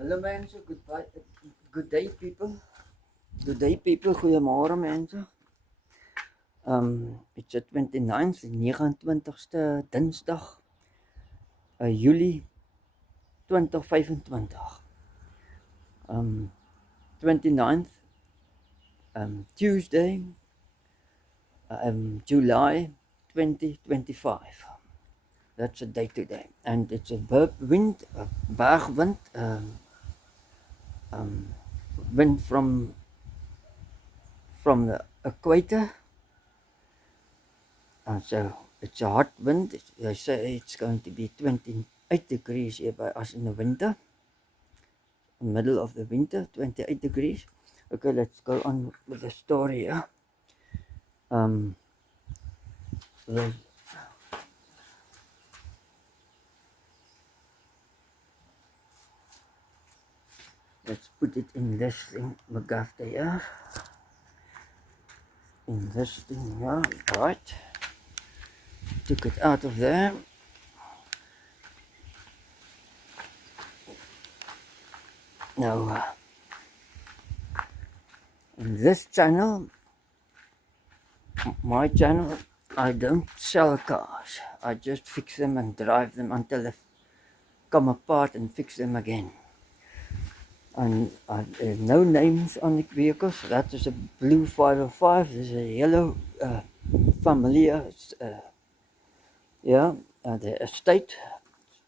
Hallo mensen, good day people. Good day people, goeiemôre mensen. It's the 29th, 29ste Dinsdag, Julie 2025. 29th, Tuesday, July 2025. That's the day today. And it's a bergwind, wind from the equator. And so it's a hot wind. They say it's going to be 28 degrees here by us in the winter. In the middle of the winter, 28 degrees. Okay, let's go on with the story here. Let's put it in this thing, McGuffey here. In this thing here, right. Took it out of there. Now, in this channel, my channel, I don't sell cars. I just fix them and drive them until they come apart and fix them again. And there's no names on the vehicles. That is a blue 505. There's a yellow Familia. The estate,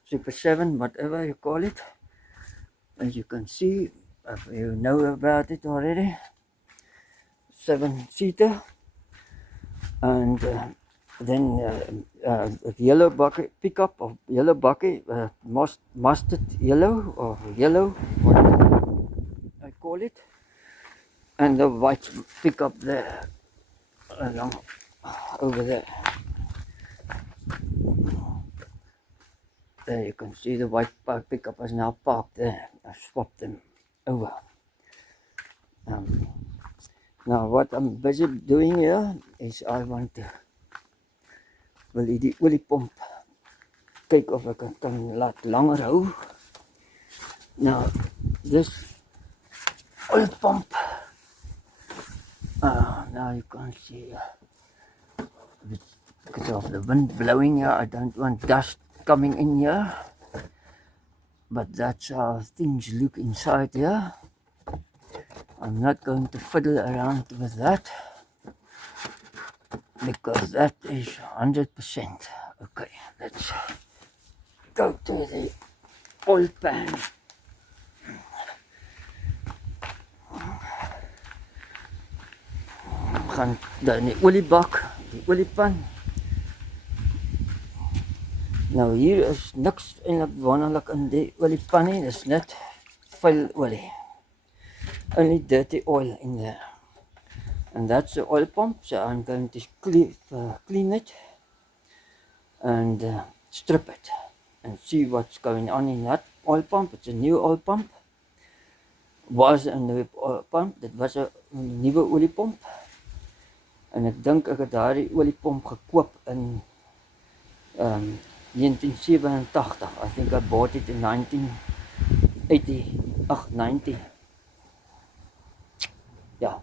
Super 7, whatever you call it. As you can see, if you know about it already, 7-seater. And then yellow bucket pickup of yellow bucket, mustard yellow or yellow, whatever I call it, and the white pickup there, along over there. There you can see the white pickup is now parked there. I swapped them over. Now what I'm busy doing here is I want to die olie pomp kyk of ek kan laat langer hou. Now this oil pump, now you can see because of the wind blowing here, I don't want dust coming in here, but that's how things look inside here. I'm not going to fiddle around with that because that is 100%. Okay, let's go to the oil pan. Gaan dan die oliebak, die oliepan. Nou hier is niks eintlik wonderlik in die oliepan nie, dis net vuil olie. Only dirty oil in there. And that's the oil pump, so I'm going to clean it and strip it and see what's going on in that oil pump. It's a new oil pump. Was a new oil pump, dit was 'n nuwe oliepomp. En ek dink ek het daardie oliepomp gekoop in 1987. I think I bought it in 1990. Yeah,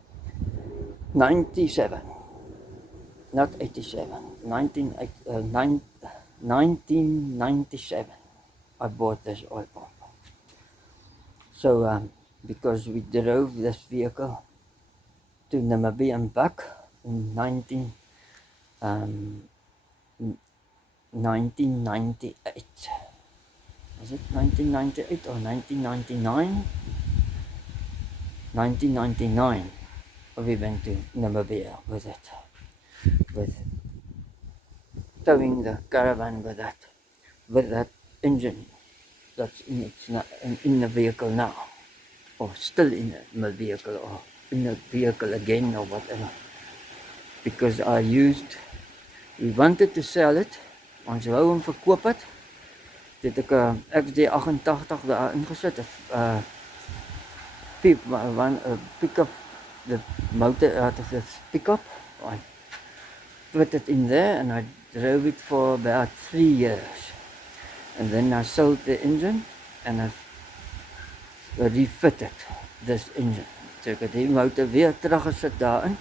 97, not 87, 1997 I bought this oil pump. So because we drove this vehicle to Namibia and back in 1998. Was it 1998 or 1999? 1999, we went to Namibia with it, with towing the caravan with that engine that's in the vehicle now, or still in the vehicle, or in the vehicle again, or whatever. Because we wanted to sell it, ons wou hom verkoop het. Dit ek 'n XD88 daar ingesit, pick up the motor out of the pickup. I put it in there and I drove it for about 3 years, and then I sold the engine and I refitted this engine. So ek het die motor weer teruggesit daarin.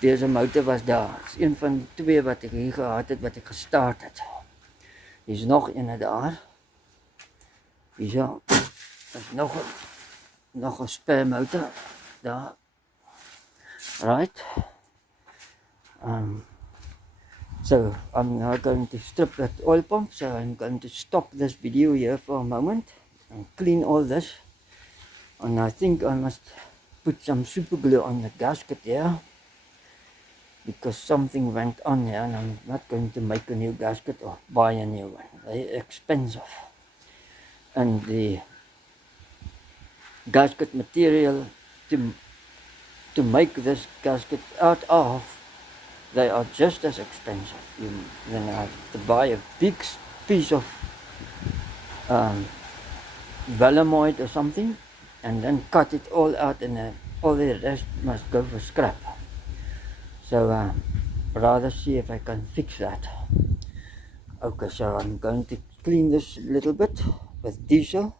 Deze motor was daar. Dis een van die twee wat ek hier gehad het wat ek gestart het. Hier is nog een daar. Hier is nog 'n spare motor daar. Right. So I'm now going to strip that oil pump. So I'm going to stop this video here for a moment and clean all this. And I think I must put some super glue on the gasket here, because something went on here, and I'm not going to make a new gasket or buy a new one. They're expensive. And the gasket material to make this gasket out of, they are just as expensive. You then have to buy a big piece of vellum or something, and then cut it all out, and then all the rest must go for scrap. So rather see if I can fix that. Okay, so I'm going to clean this a little bit with diesel.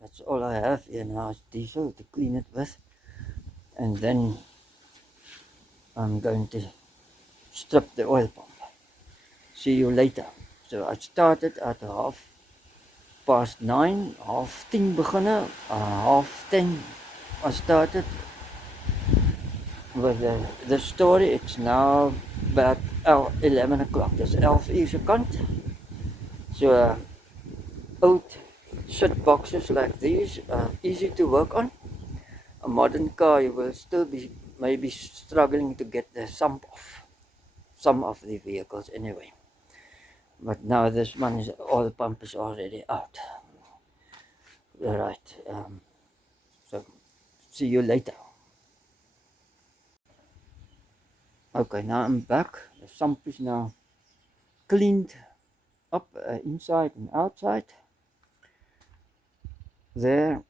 That's all I have here now is diesel to clean it with. And then I'm going to strip the oil pump. See you later. So I started at 9:30, 10:30 beginne, 10:30 I started with the story. It's now about 11 o'clock. There's 11 uur se kant. So old shit boxes like these are easy to work on. A modern car, you will still be maybe struggling to get the sump off. Some of the vehicles anyway. But now this one is, oil pump is already out. Alright, so see you later. Okay, now I'm back. The sump is now cleaned up inside and outside. There,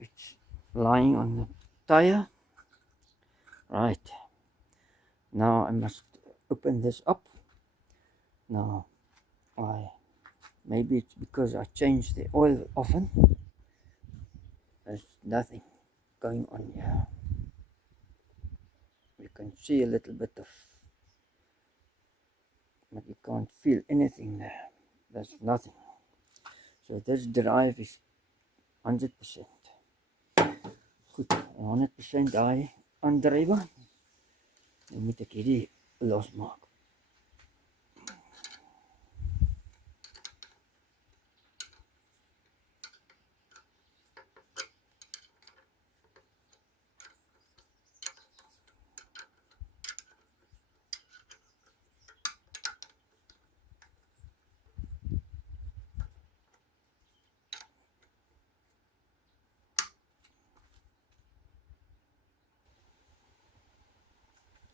it's lying on the tire. Right, now I must open this up. Now, maybe it's because I changed the oil often. There's nothing going on here. You can see a little bit of, but you can't feel anything there. There's nothing. So this drive is 100%. Goed, 100% daai aandrywe. Dan moet ek hierdie losmaak.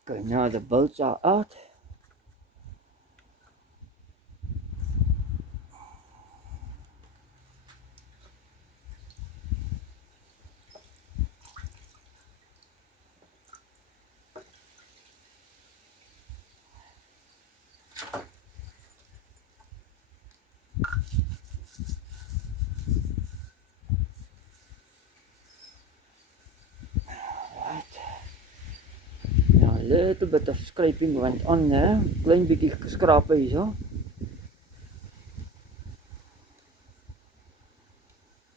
Okay, now the bolts are out. Little bit of scraping went on there, klein bietjie geskrape hierso.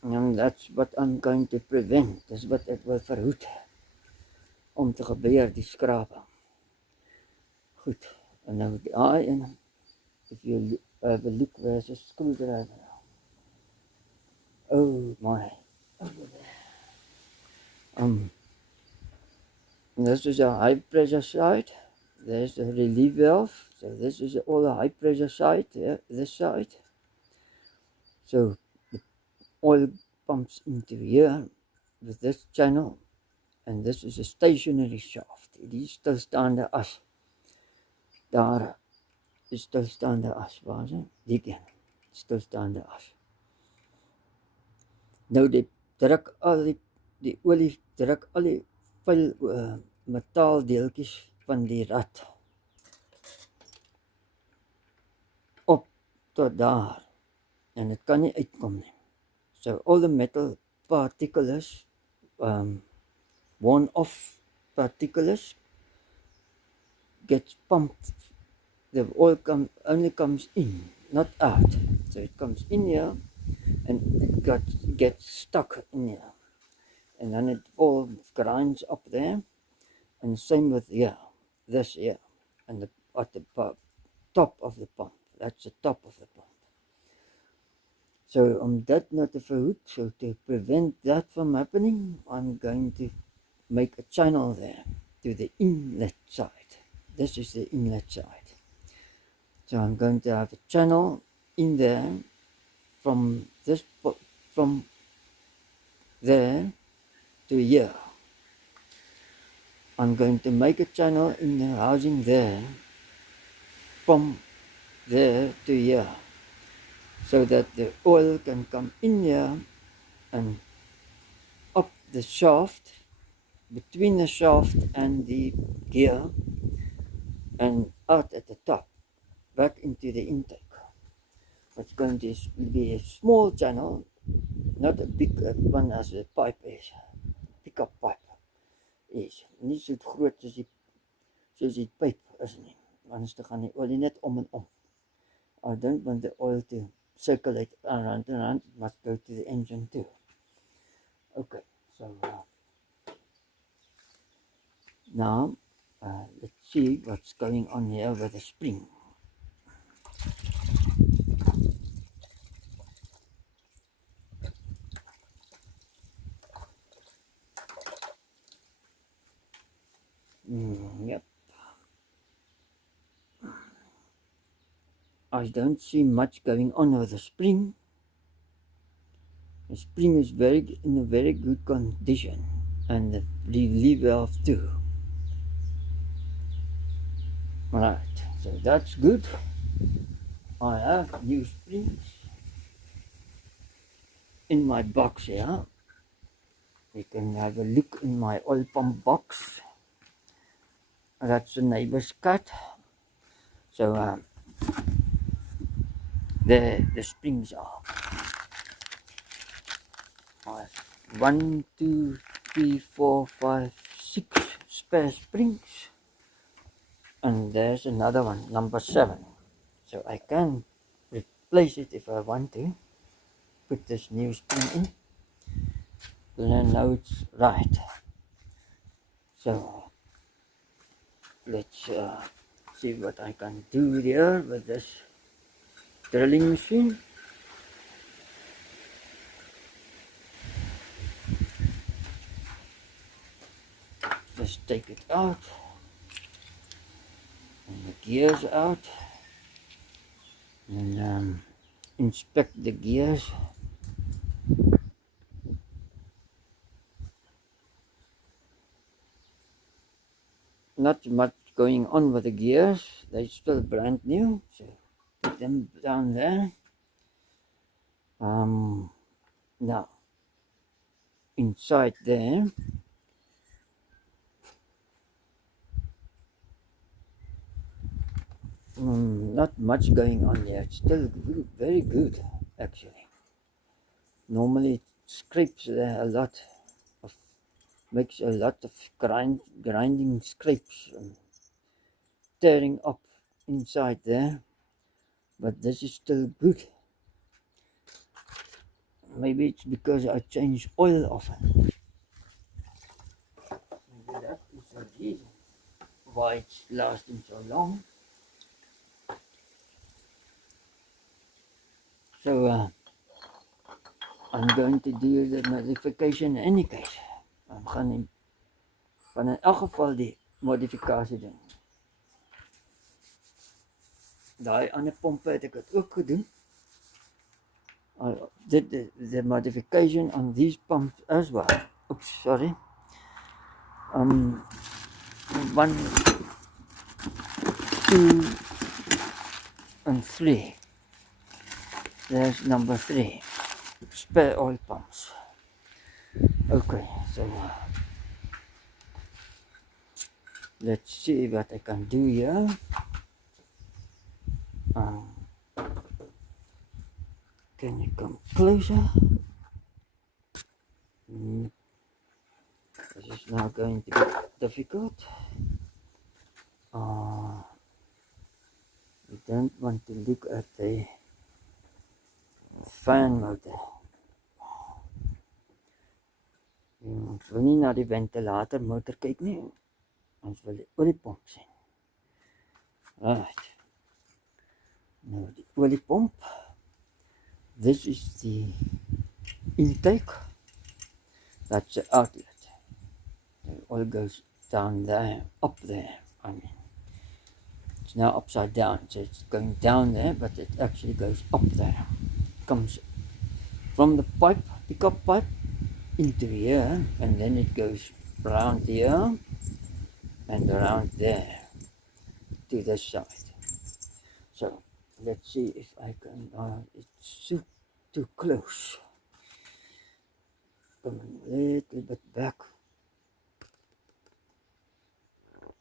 And that's what I'm going to prevent. Dis wat ek wil verhoed om te gebeur, die skrape. Goed, en nou daai en if you have a look, where's the screwdriver now? Oh my, over there. This is a high pressure side. There's the relief valve. So this is all the high pressure side, this side. So the oil pumps into here with this channel, and this is a stationary shaft. Die stilstaande as. Daar is stilstaande as. Waar is hy? Die een. Stilstaande as. Nou die druk al die olie druk al die vuil metaaldeeltjies van die rad op tot daar, en dit kan nie uitkom nie. So all the metal particulars, worn off particulars gets pumped. The oil only comes in, not out. So it comes in here and it gets stuck in here. And then it all grinds up there. And same with here, this here, and at the top of the pump. That's the top of the pump. So that not a verhoed. So to prevent that from happening, I'm going to make a channel there to the inlet side. This is the inlet side. So I'm going to have a channel in there from there to here. I'm going to make a channel in the housing there from there to here, so that the oil can come in here and up the shaft, between the shaft and the gear, and out at the top, back into the intake. It's going to be a small channel, not a big one as the pipe is, pickup pipe is. Nie so groot soos die pyp is nie, anders gaan die olie net om en om. I don't want the oil to circulate around and around, it must go to the engine too. Okay, so now let's see what's going on here with the spring. Yep. I don't see much going on with the spring. The spring is in a very good condition, and the relief valve too. Right, so that's good. I have new springs in my box here. You can have a look in my oil pump box. That's the neighbor's cat. So there the springs are. I have 1, 2, 3, 4, 5, 6 spare springs, and there's another one, number 7. So I can replace it if I want to. Put this new spring in, then I know it's right. So let's see what I can do here with this drilling machine. Just take it out, and the gears out, and inspect the gears. Not much going on with the gears, they're still brand new, so put them down there. Now inside there, not much going on here. It's still good, very good actually. Normally it scrapes there a lot, makes a lot of grinding scrapes and tearing up inside there, but this is still good. Maybe it's because I change oil often. Maybe that is the reason why it's lasting so long. So I'm going to do the modification in any case. I'm gaan in elk geval die modifikasie doen. Daai ander pompe het ek dit ook gedoen. I did the modification on these pumps as well. Oops, sorry. 1, 2 and 3. There's number 3. Spare oil pumps. Okay, so let's see what I can do here. Can you come closer? This is now going to be difficult. We don't want to look at the fan motor. Ons wil nie na die ventilator motor kyk nie. Ons wil die oliepomp sien. Right. Nou die oliepomp. This is the intake. That's the outlet. The oil goes down there, up there. I mean, it's now upside down, so it's going down there, but it actually goes up there. It comes from the pipe, pickup pipe, into here, and then it goes around here and around there to this side. So let's see if I can. It's too close. Come a little bit back.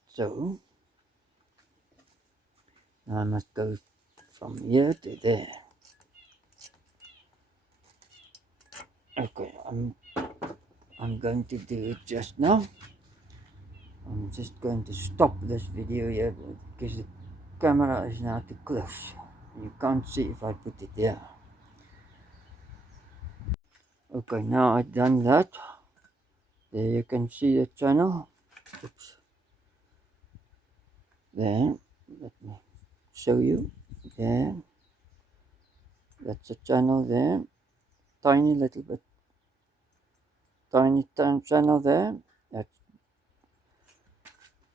So now I must go from here to there. Okay, I'm going to do it just now. I'm just going to stop this video here because the camera is now too close. You can't see if I put it there. Okay, now I've done that. There you can see the channel. Oops. There, let me show you. There, that's the channel there. Tiny little bit, tiny channel there. That's,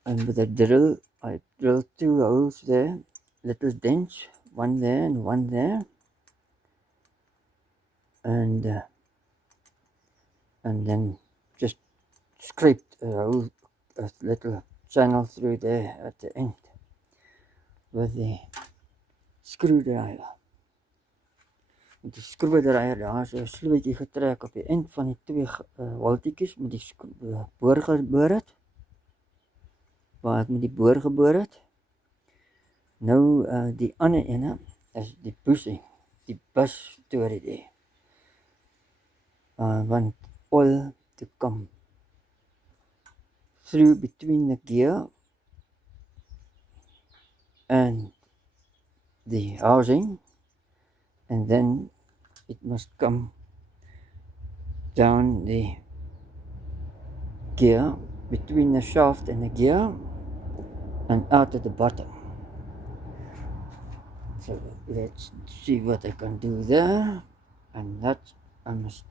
and with a drill, I drilled 2 holes there, little dents, one there and one there, and then just scraped a little channel through there at the end with the screwdriver. Met die skroewedraaier daar so 'n slootjie getrek op die eind van die 2 holtetjies met die boor geboor het. Waar ek met die boor geboor het. Nou die ander ene is die bushing, die bus storie die. Want oil to come through between the gear and the housing, and then it must come down the gear, between the shaft and the gear, and out at the bottom. So let's see what I can do there. And that I must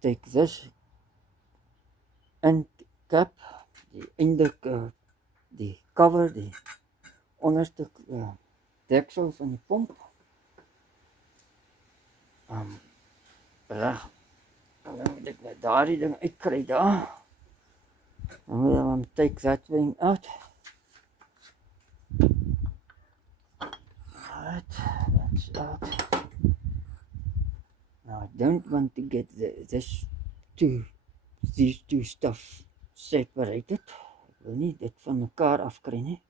take this end cap, die eindelijk die cover, die onderste deksel van die pomp. Reg. En dan moet ek net daardie ding uitkry daar. Dan moet ek take that thing out. Right, that's out. Now I don't want to get these two stuff separated. Ek wil nie dit van mekaar afkry nie.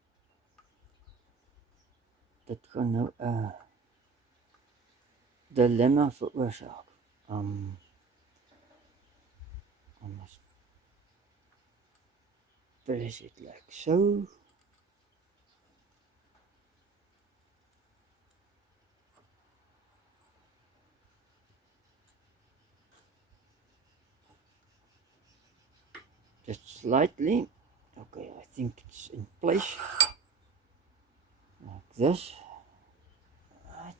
Dit gaan nou dilemma veroorsaak. I must press it like so. Just slightly. Okay, I think it's in place. Like this. Right.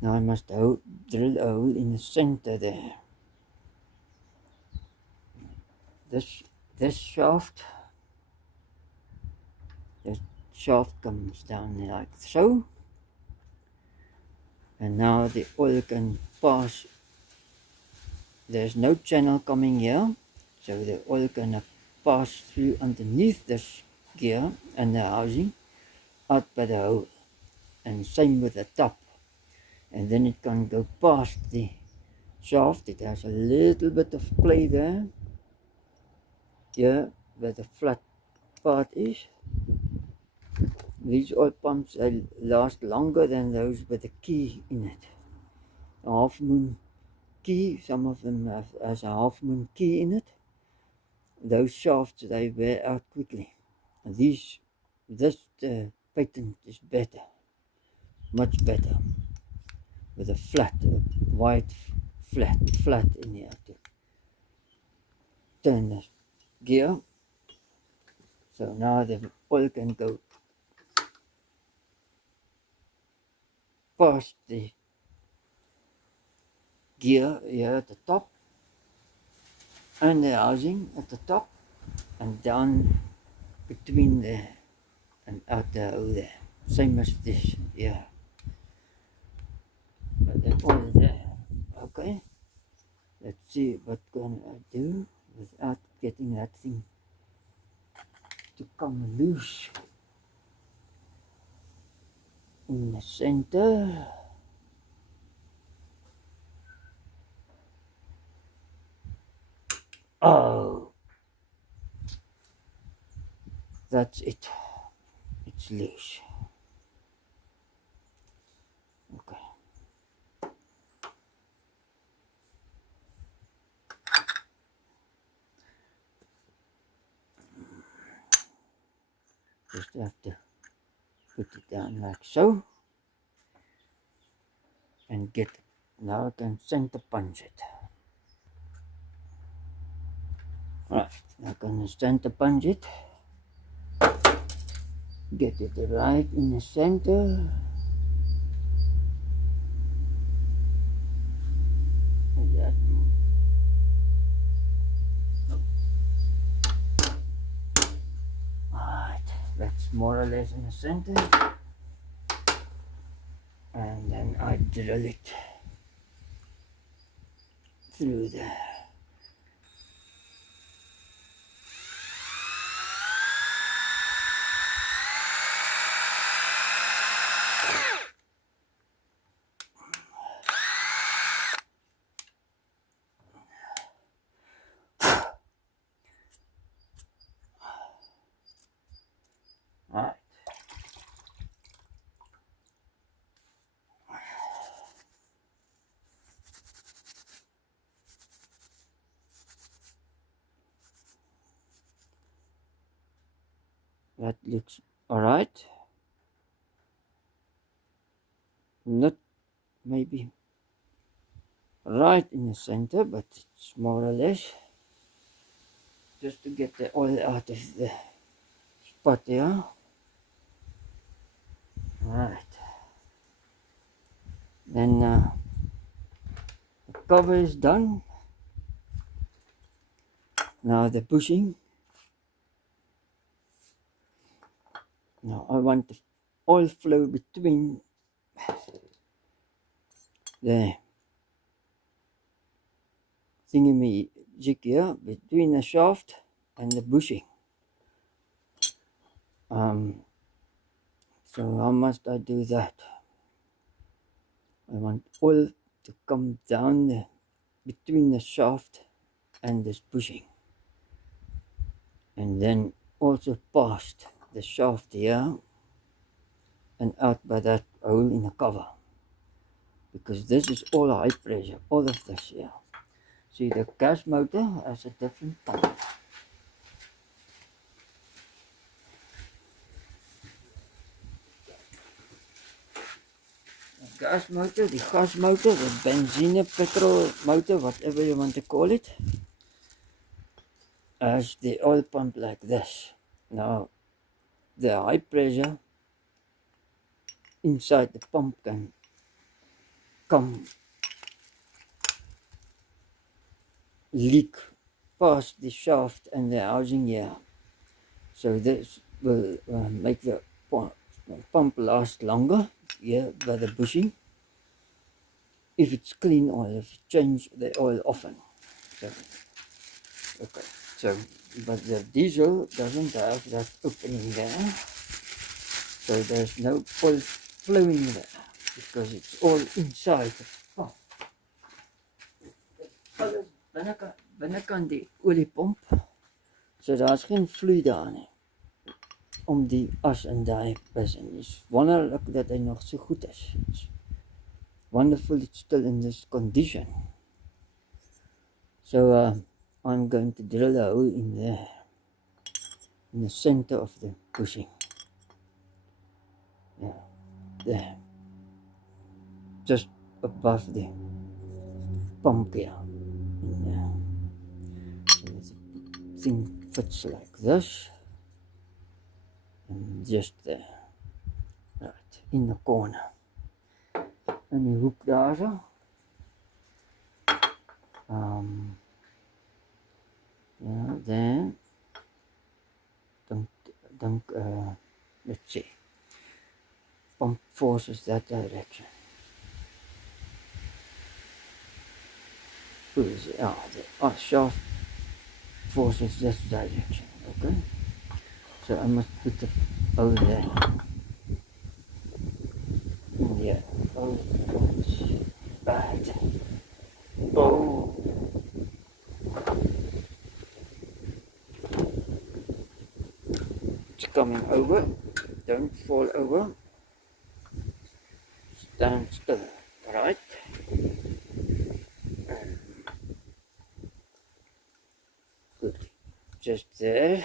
Now I must drill a hole in the center there. This shaft comes down like so, and now the oil can pass. There's no channel coming here, so the oil can pass through underneath this gear and the housing out by the hole, and same with the top. And then it can go past the shaft. It has a little bit of play there, here where the flat part is. These oil pumps last longer than those with the key in it. A half moon key. Some of them has a half moon key in it. Those shafts, they wear out quickly. And this patent is better, much better, with a flat, wide, flat in here to turn the gear. So now the oil can go past the gear here at the top and the housing at the top and down between there and out there over there. Same as this, yeah. But that oil there. Okay. Let's see what can I do without getting that thing to come loose in the center. Oh, that's it. It's loose. Okay. Just have to put it down like so and get it. Now I can center punch it. Right, now I can center punch it. Get it right in the center. Like that. Right, that's more or less in the center. And then I drill it through there. Right. That looks alright. Not maybe right in the center, but it's more or less just to get the oil out of the spot there. Right. Then the cover is done. Now the bushing. Now I want the oil flow between the thingy-jig here, between the shaft and the bushing. So how must I do that? I want oil to come down between the shaft and this bushing, and then also past the shaft here and out by that hole in the cover, because this is all high pressure, all of this here. See, the gas motor has a different pump. The gas motor, the gas motor, the benzine, petrol motor, whatever you want to call it, has the oil pump like this. Now, the high pressure inside the pump can come leak past the shaft and the housing here. So this will make the pump last longer here by the bushing. If it's clean oil, if you change the oil often. So, okay. So, but the diesel doesn't have that opening there. So there's no oil flowing there because it's all inside the pump. Binnekant die oliepomp, so daar's geen vloei daar nie om die as in die piston. It's wonderlik dat hy nog so goed is. It's wonderful it's still in this condition. So I'm going to drill a hole in the center of the bushing. Yeah, there, just above the pump here. Yeah. So this thing fits like this, and just there, right in the corner. And die hoek daar so. Yeah, then dink let's see, pump forces that direction. The shaft forces this direction. Okay, so I must put it over there. Yeah. Oh, right. Oh. It's coming over. Don't fall over. Stand still. Right. Good. Just there.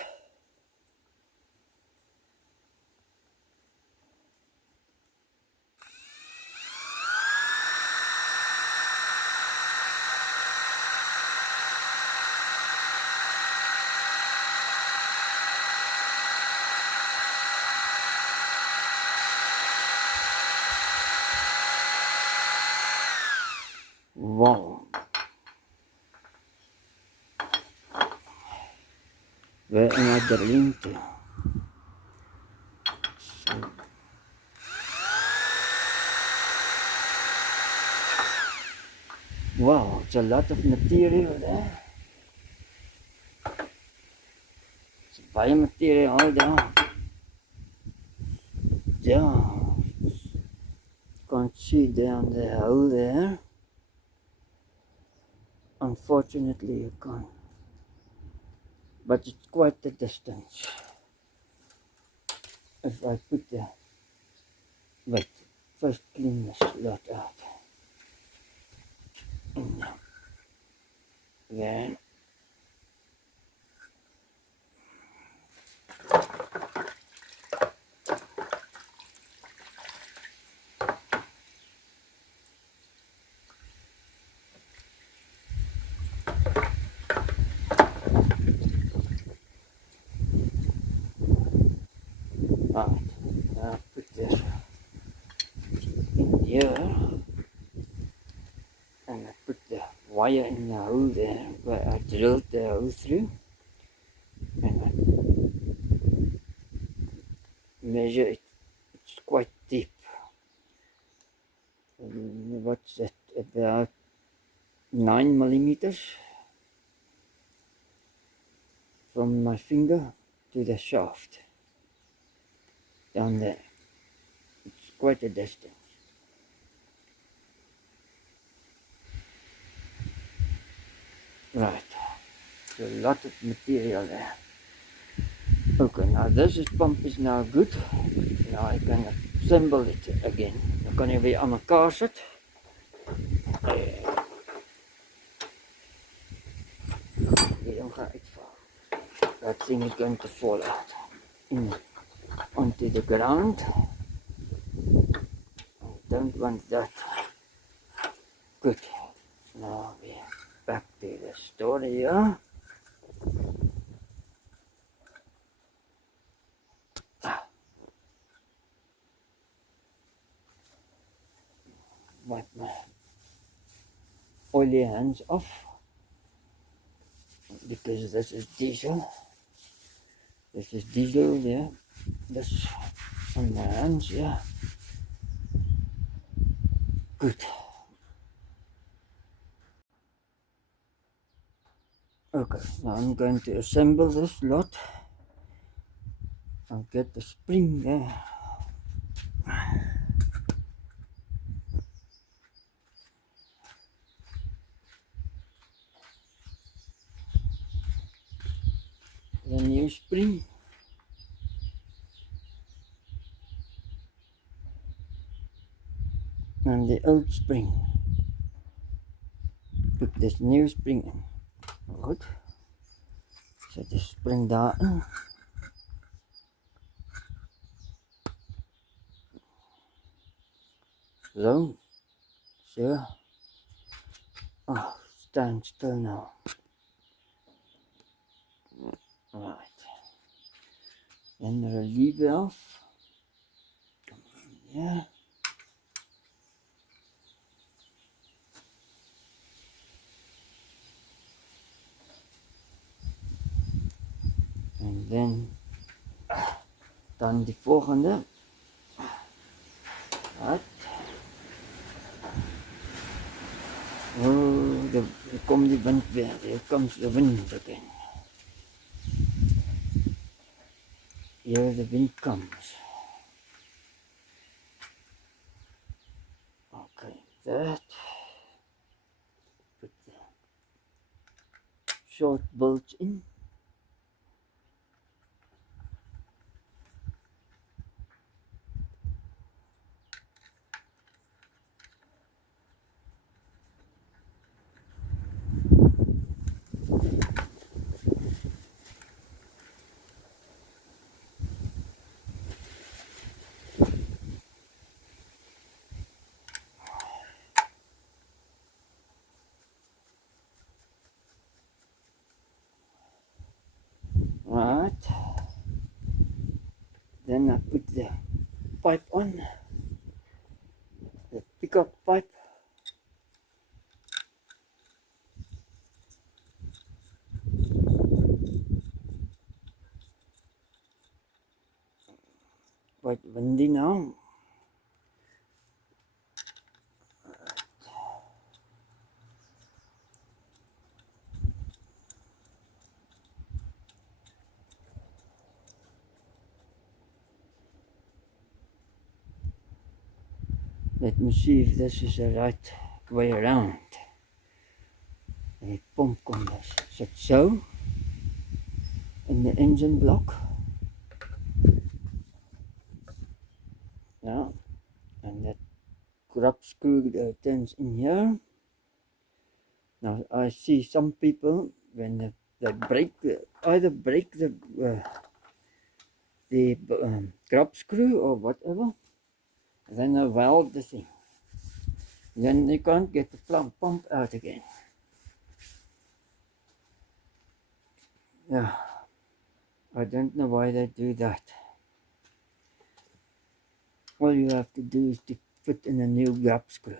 Wow. Where am I drilling to? So, wow, it's a lot of material there. It's baie material there. Yeah. Can't see down the hole there. Unfortunately, you can't. But it's quite a distance. If I put the wait, first clean the slot out. And then I put this in here, and I put the wire in the hole there where I drilled the hole through, and I measure it. It's quite deep. What's that? About 9 millimeters from my finger to the shaft down there. It's quite a distance. Right, so a lot of material there. Okay, now this pump is now good. Now I can assemble it again. Dan kan jy weer aan mekaar sit. Die ding gaan uitval. That thing is going to fall out onto the ground. I don't want that. Good. Now we're back to the story here. Wipe my oily hands off because this is diesel. This is diesel there. This on my hands, yeah. Good. Okay, now I'm going to assemble this lot. I'll get the spring there. The new spring. And the old spring. Put this new spring in. Goed. Zet de spring daarin. Zo. Zo. Oh, stand still now. Right. Then the relief valve. Come in here. En dan die volgende. Right. Oh, hier komt die wind weer. Here comes the wind again. Here the wind comes. Okay, that. Put the short bolts in. Right. Then I put the pipe on, the pickup pipe. Quite windy now. Let me see if this is the right way around. Die pomp kom dus sit so in the engine block. Yeah, and that grub screw turns in here. Now I see some people when they break either break the grub screw or whatever, then they weld the thing. Then they can't get the pump out again. Yeah, I don't know why they do that. All you have to do is to put in a new grub screw.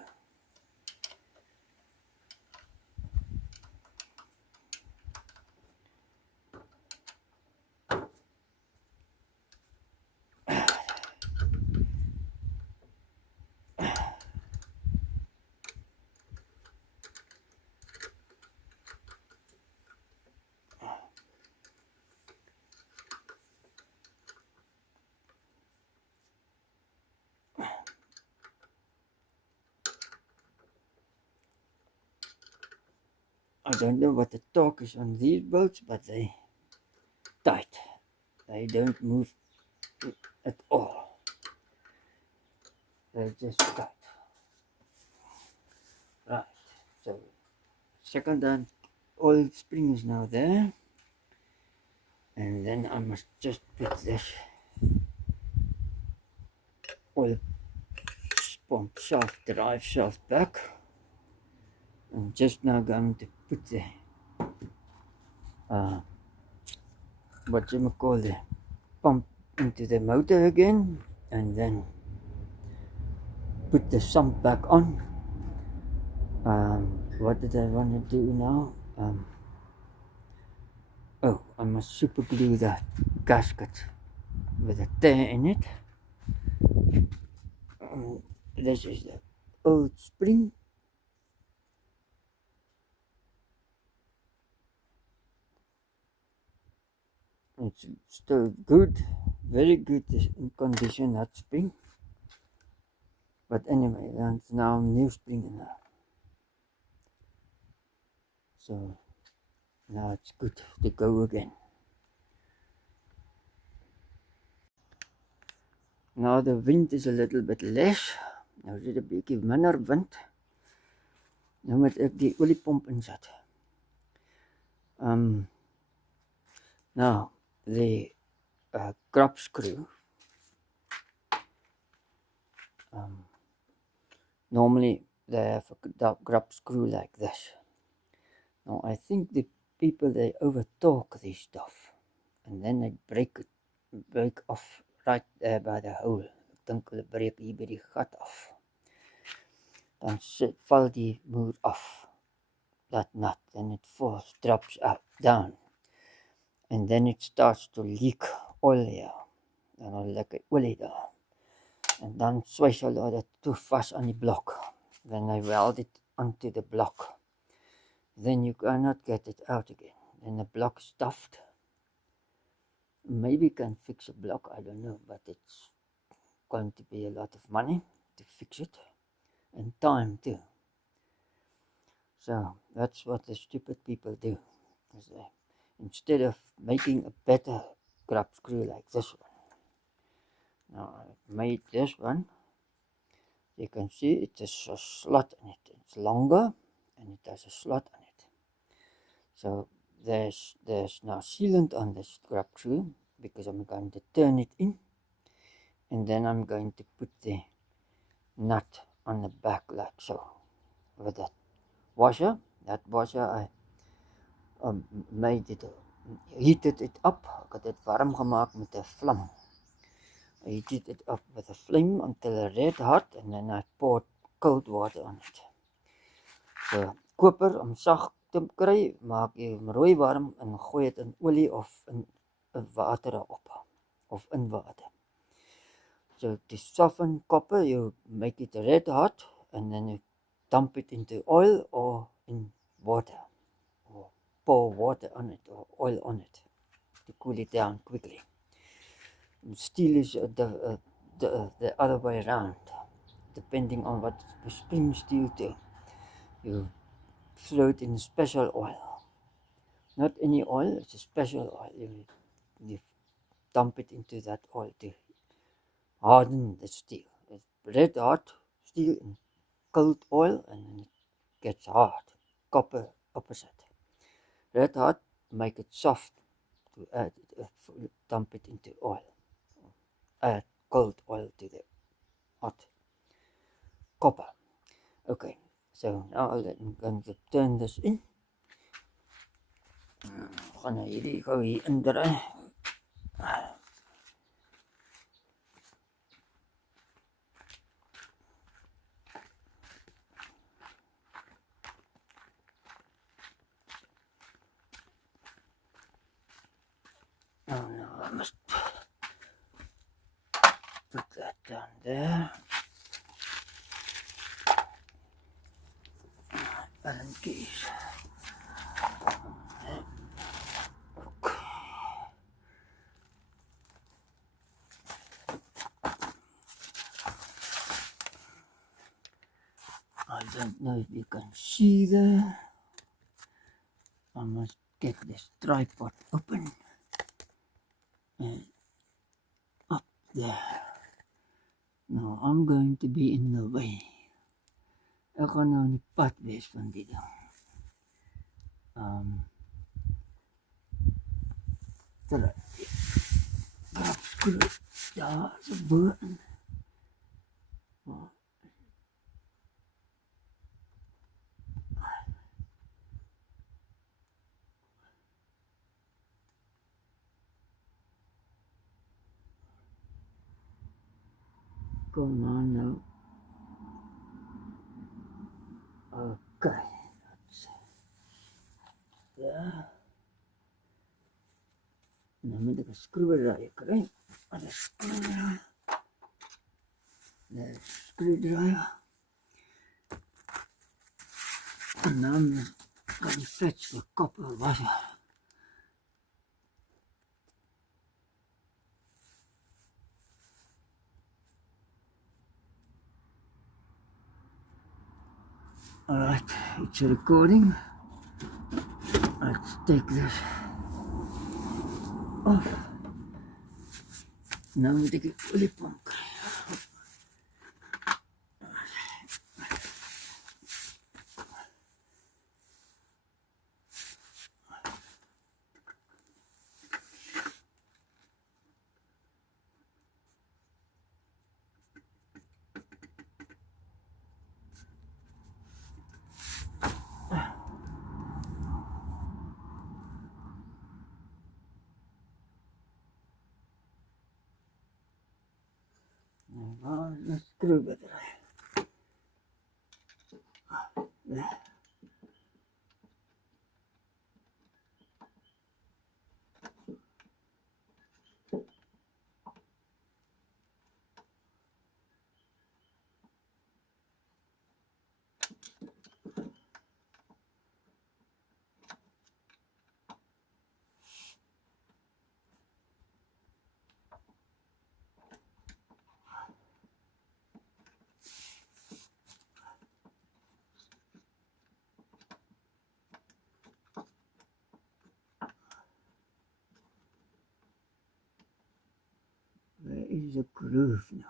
I don't know what the torque is on these boats, but they tight. They don't move at all. They're just tight. Right. So second and oil spring is now there. And then I must just put this oil pump shaft, drive shaft back. I'm just now going to put the what you call the pump into the motor again, and then put the sump back on. What did I want to do now? Oh, I must super glue that gasket with a tear in it. This is the old spring. It's still good, very good in condition, that spring. But anyway, that's now new spring in there. So now it's good to go again. Now the wind is a little bit less. Nou is dit 'n bietjie minder wind. Nou moet ek die oliepomp insit. Now the grub screw. Normally they have a grub screw like this. Now I think the people they overtalk this stuff, and then they break off right there by the hole. Ek dink hulle breek hier by die gat af. Dan val die muur af. That nut, then it falls, drops up, down, and then it starts to leak oil here. Dan al lekker olie daar. En dan swys hulle dit toe vas aan die blok. Then they weld it onto the block. Then you cannot get it out again. Then the block stuffed. Maybe you can fix a block, I don't know, but it's going to be a lot of money to fix it, and time too. So that's what the stupid people do. Instead of making a better grub screw like this one. Now I've made this one. You can see it has a slot in it. It's longer and it has a slot in it. So there's now sealant on this grub screw because I'm going to turn it in, and then I'm going to put the nut on the back like so with that washer. That washer I made it, heated it up. Ek het dit warm gemaak met 'n vlam. I heated it up with a flame until it red hot, and then I poured cold water on it. So koper om sag te kry, maak jy hom rooi warm en gooi dit in olie of in water op, of in water. So to soften copper, you make it red hot, and then you dump it into oil or in water, or pour water on it or oil on it to cool it down quickly. And steel is the other way around, depending on what spring steel do. You throw it in special oil, not any oil, it's a special oil. You dump it into that oil to harden the steel. It's red hot steel in cold oil, and then it gets hard. Copper opposite. Red hot, make it soft to add it, dump it into oil. Add cold oil to the hot copper. Okay, so now I'm going to turn this in. Gaan nou hierdie gou hier indraai. Oh no, I must put that down there. Allen keys. Okay. I don't know if you can see there. I must get this tripod open and up there. Now I'm going to be in the way. Ek gaan nou in die pad wees van die ding. Grub screw daar so bo in. Kom aan nou. Okay. Ja. Nou moet ek 'n skroewedraaier kry. En 'n skroewedraaier. De skroewedraaier. En dan kan die vets vir koppe was. Alright, it's recording. Let's take this off. Now we take a oliepomp. There. Where is the groove now?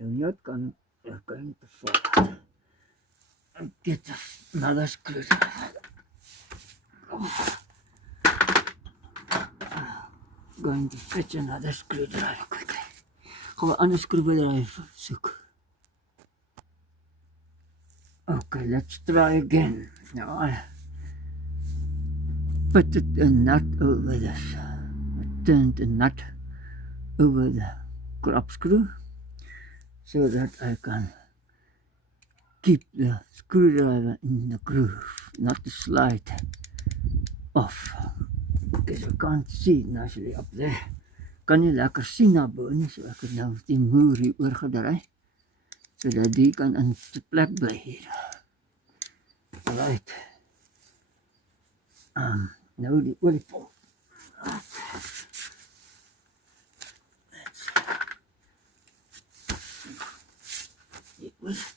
You're not going to fall. And get another screwdriver. Going to fetch another screwdriver quickly. Gaan we 'n ander screwdriver soek. Okay, let's try again. Now I put a nut over this. I turned a nut over the crop screw so that I can keep the screwdriver in the groove, not to slide off. Because I can't see it naturally up there. Kan nie lekker sien na bo nie, so ek het nou die muur hier oorgedraai sodat die kan in die plek bly hier. Right. Nou die oliepomp. Die oliepomp.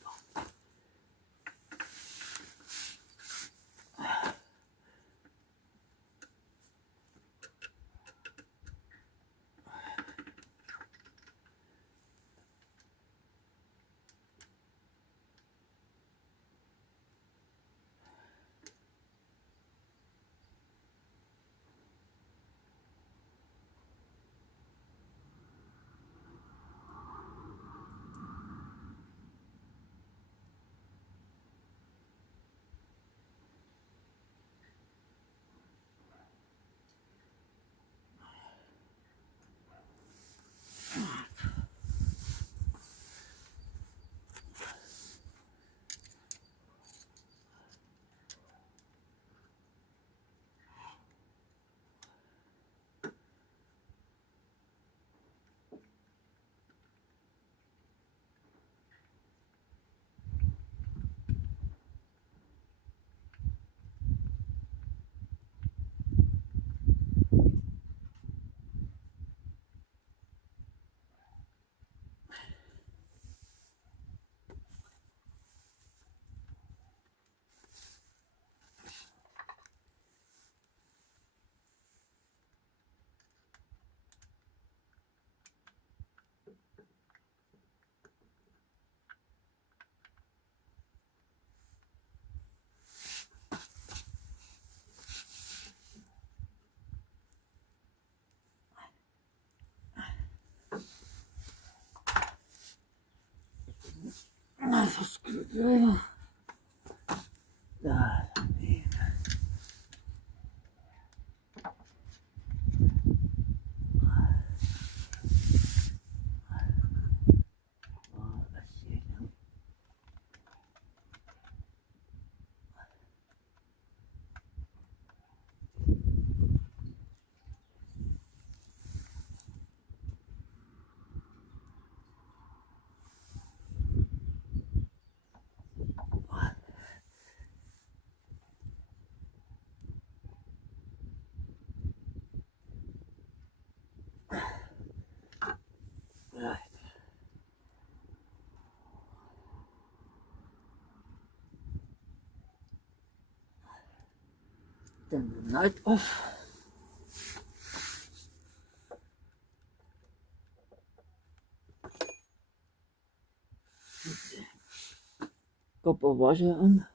Another screwdriver. Daar. Right. Turn the light off. Kop of washer aan.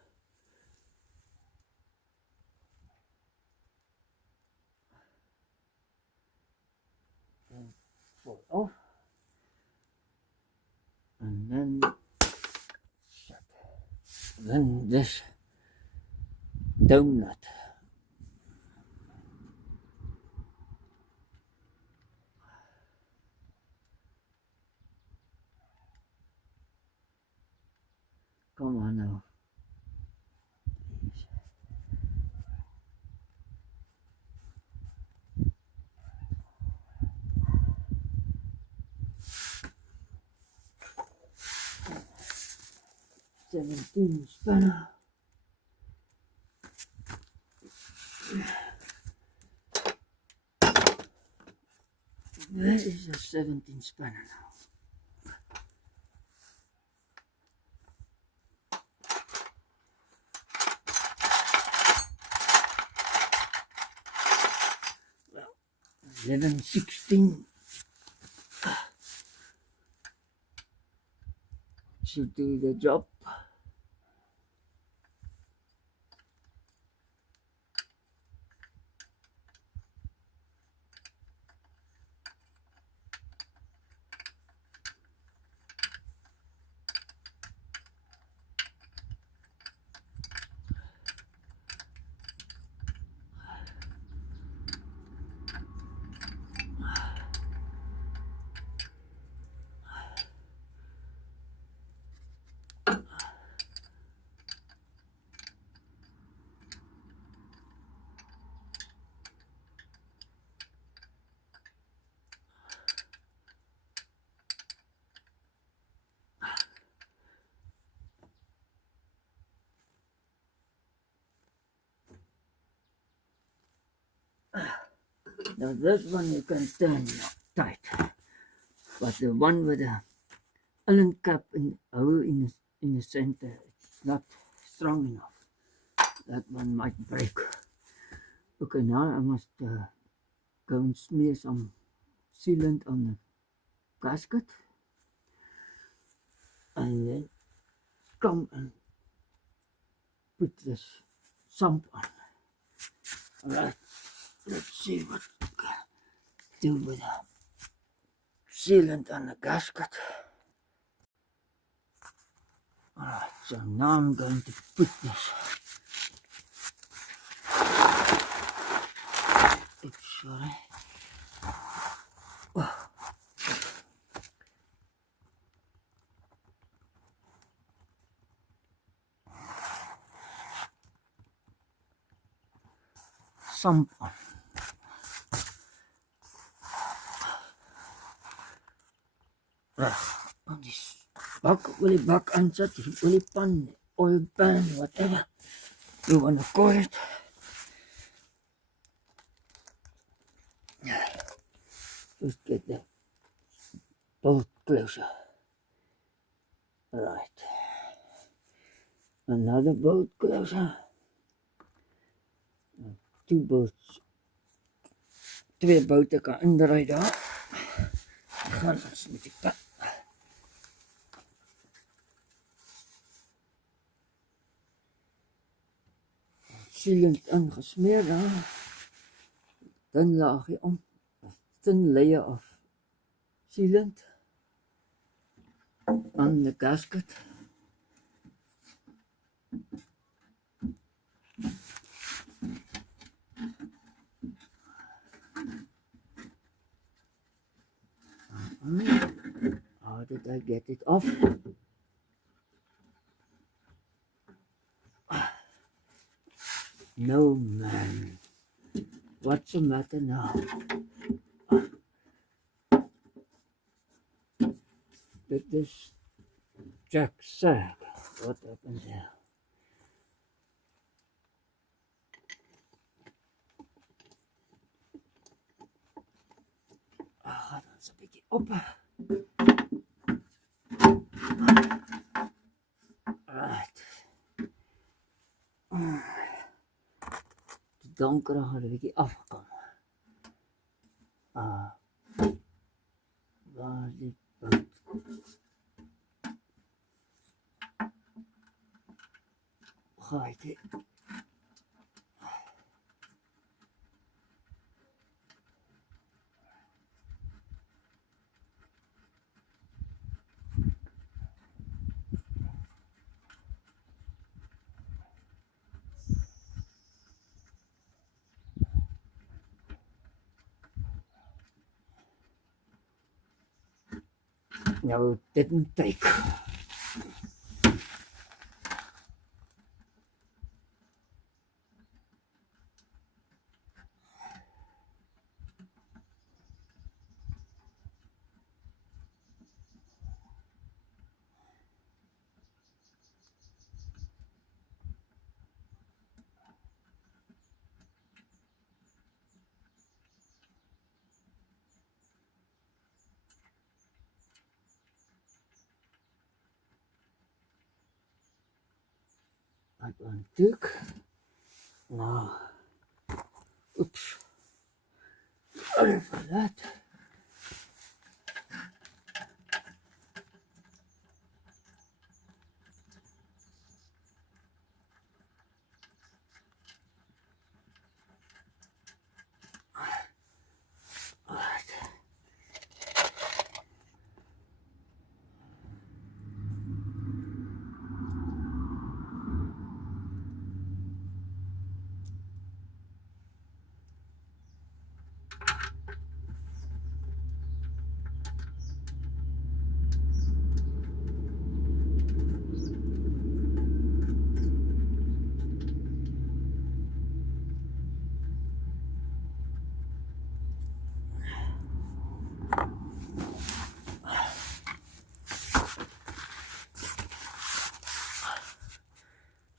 And fall off. And then shut. Then this donut. Come on now. 17 spanner. Where is the 17 spanner now? Well, 11, 16 should do the job. Now this one you can turn tight, but the one with the Allen cap and hole in the center, it's not strong enough. That one might break. Okay, now I must go and smear some sealant on the gasket, and then come and put this sump on. Alright, let's see what we can do with the sealant on the gasket. Alright, so now I'm going to put this. Oops, sorry. Sump on. On this olie bak aansit, olie pan, oil pan, whatever you want to call it. Just get the bolt closer. Right. Another bolt closer. Two bolts. Twee bolte kan indraai daar. Gaan ons met die pan. Sealant ingesmeer daar. Dan laagje om. Thin layer of sealant on the gasket. did I get it off? No, man. What's the matter now? Did this jack sag? What happened there? Ah, dan is 'n bietjie op. Right. Die donker gaan 'n bietjie afkom. Waar die boot? Gaaitjie. No, it didn't take. I untook. Now, oops. Sorry for that.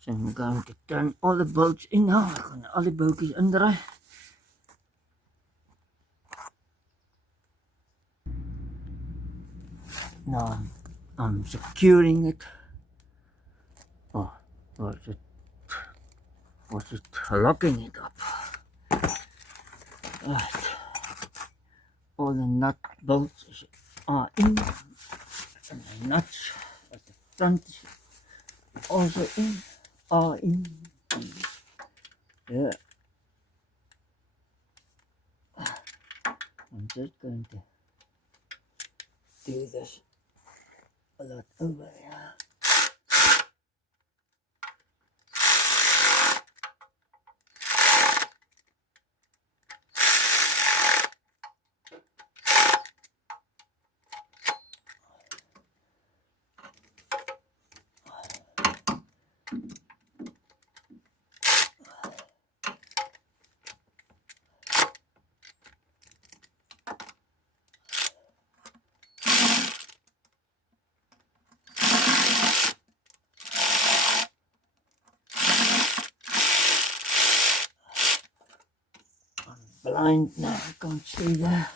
So I'm going to turn all the boats in now. Ek gaan al die bootjies indraai. Now I'm securing it. Oh, was it locking it up? Right. All the nut bolts are in, and the nuts at the front also are in. Yeah. I'm just going to do this a lot over here. Blind now, I can't see there.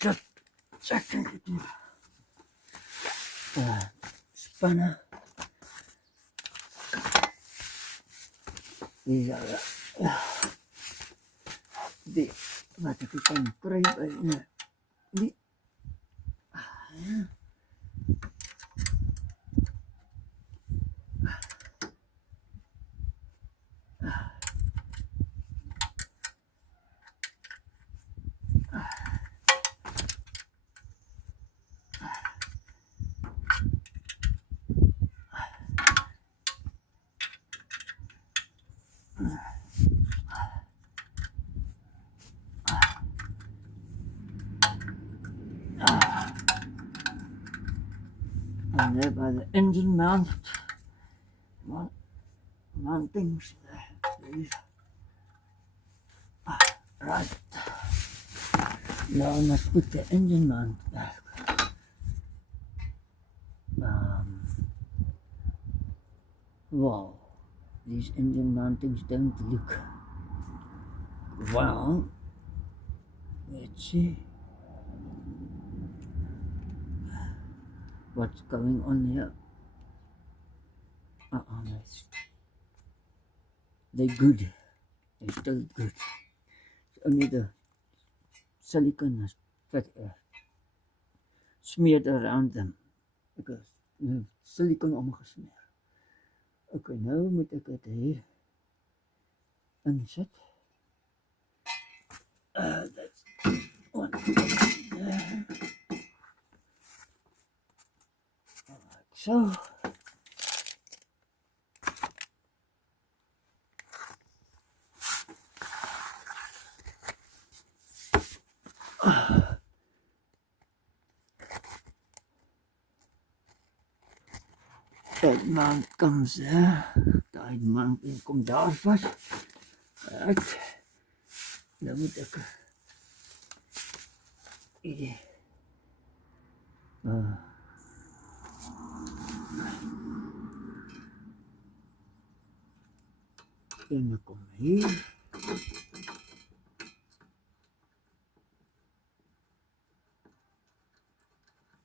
Just checking spanner. These are the wat ek kan kry by die and there by the engine mountings there. These. Right. Now I must put the engine mount back. Wow, these engine mountings don't look well. Let's see what's going on here. Nice. They're good. They're still good. It's only the silicone that smeared around them because silicone omgesmeer. Okay, nou moet ek dit hier insit. That's one there. Like so. That mount comes there. That mount komt daar vast. Right. Dan moet ek en dan kom hier.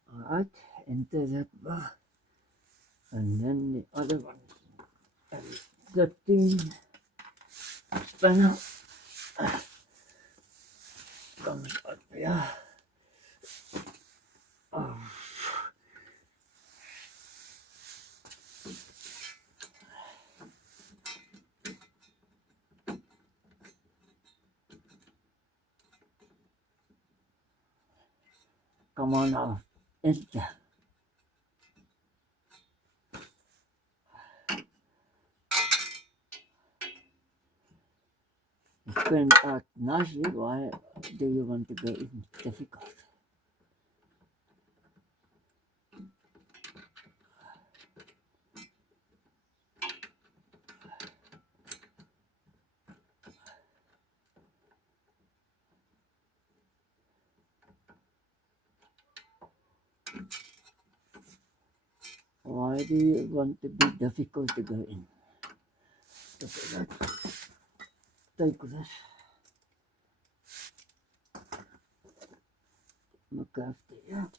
Alright, enter that bar. And then the other one, 13 spanner comes up here. Oh. Come on now, enter. It turned out nicely. Why do you want to go in difficult? Why do you want to be difficult to go in? Look at that. Take this. Look after you.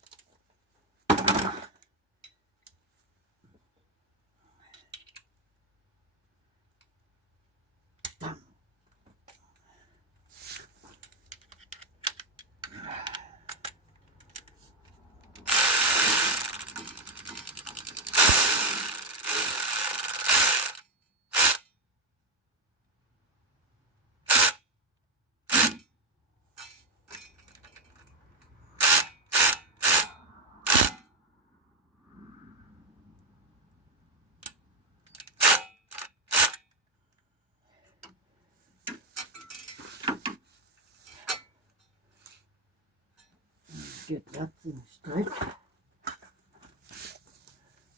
Get that thing straight.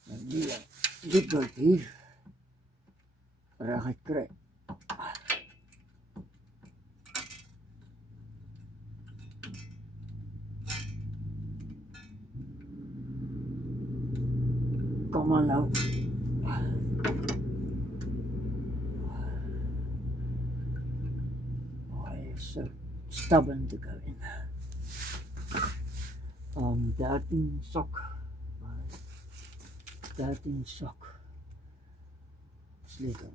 En die bult hier reg kry. Come on now. Oh, you're so stubborn to go in. 13 sok. 13 sok. Sleutel.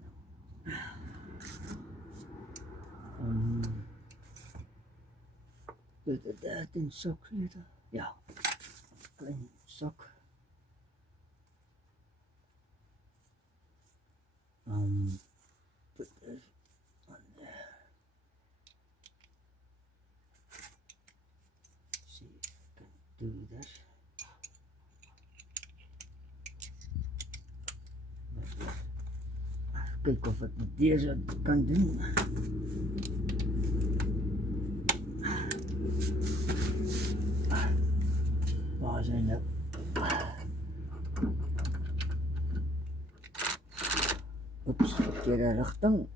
Dit is 13 sok sleutel. Ja, klein sok. Put this on there. See if I can do this. Kijk of ik met deze kan doen. Waar zijn de... Oeps, verkeerde richting.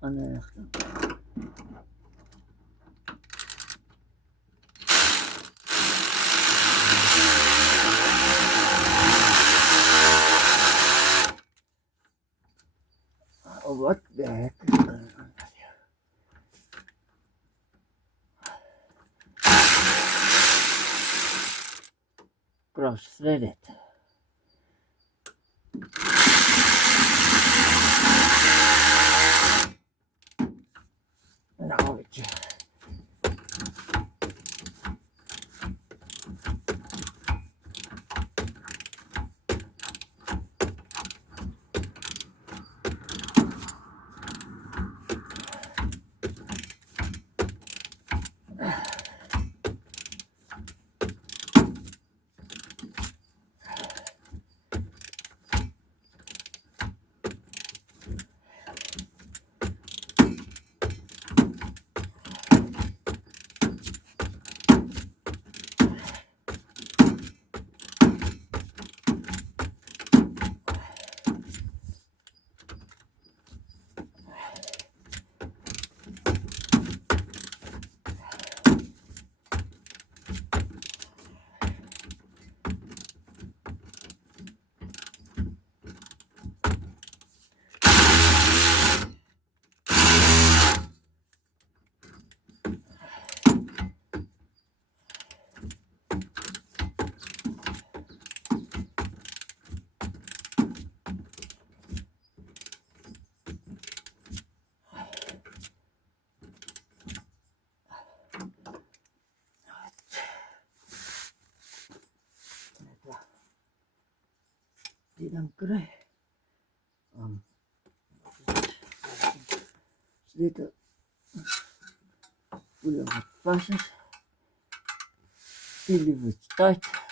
Andere richting. Oh, what the heck is going on here? Cross-threaded. Nou, weet je. Die dan krijg. Sleutel. Voelen wat vast is. Die liever start.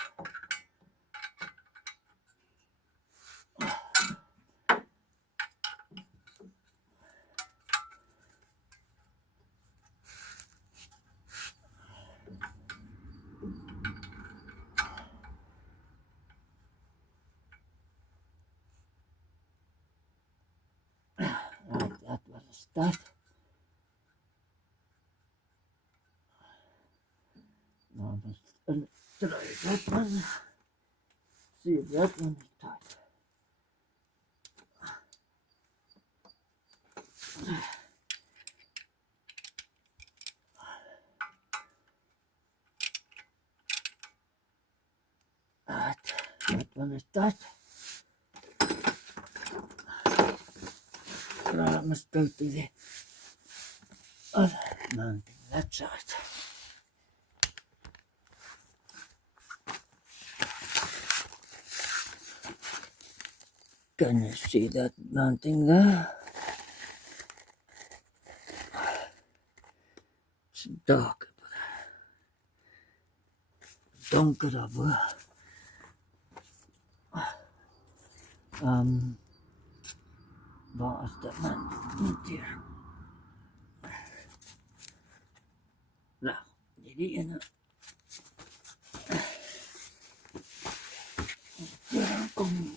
Right, that was a start. Now let's try that one. See if that one is tight. That one is tight. Now I must go to the other mounting that side. Can you see that mounting there? It's dark. Donker daarvoor. Waar is dat man? Niet hier. Nou, die ene. Ja, kom.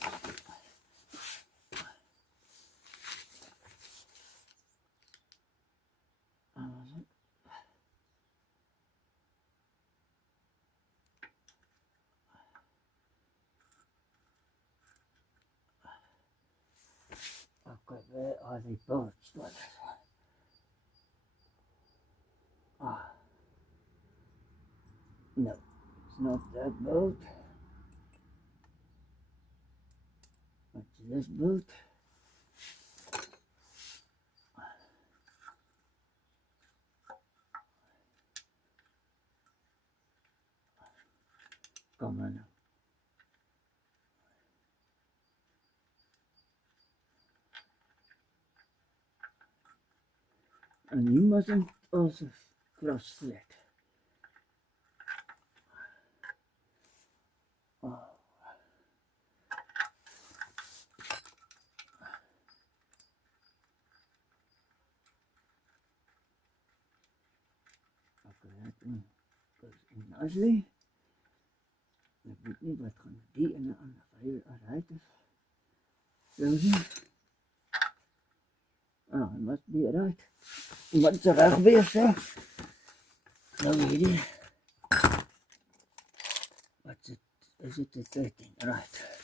Okay, where are the birds? No, not that bolt. What's this bolt? Come on. And you mustn't also cross flat. Oh. Okay, that one goes in nicely. Ik weet niet wat gaan die in een ander vuur eruit is. Zo. Oh, it must be right. Maar het is reg wees, hè. Nou weet je. Wat is het? Is het de 13? Right.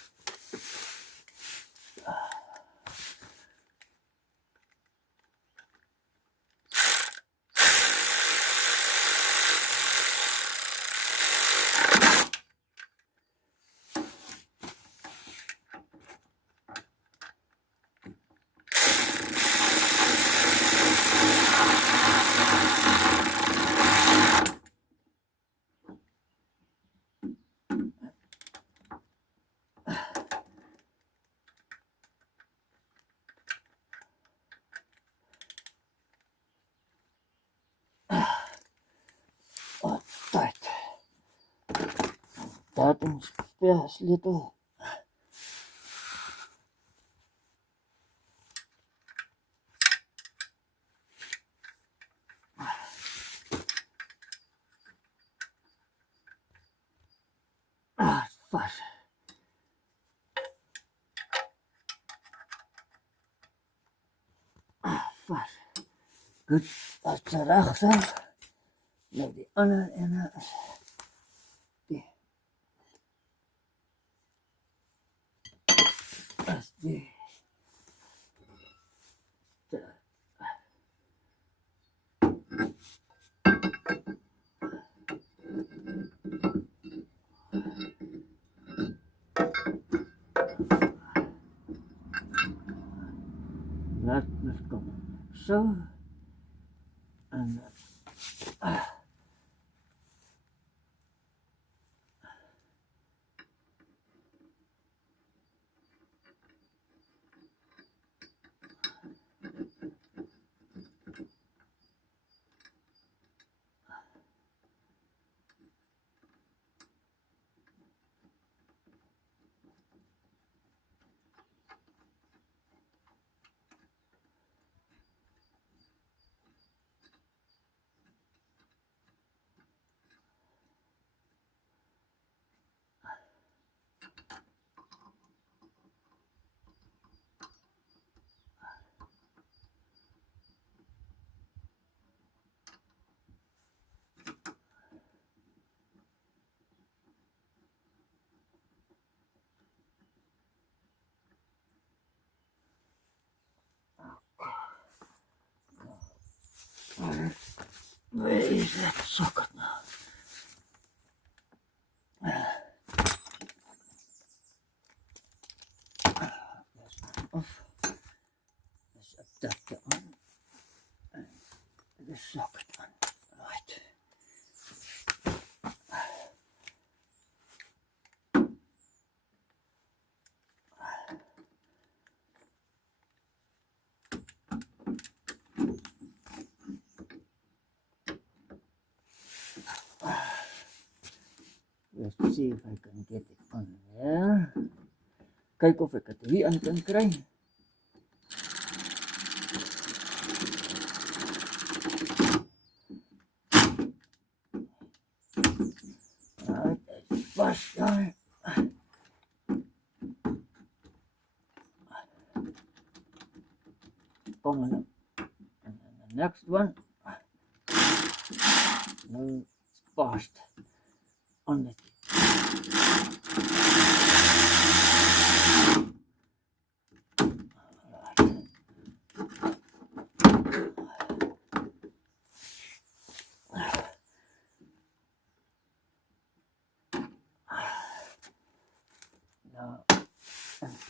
Oh, tight. That is little. Vast. Vast. Goed, dat is reg zo. Nou die ander ene is die. Is die. Laat must komen. Zo. En where is that socket now? That's off. Let's adapter on. And the socket on. Right. Let's see if I can get it on there. Kyk of ek dit hier in kan kry. Right, it's vast daar. Kom on. And then the next one. No, it's fast on it.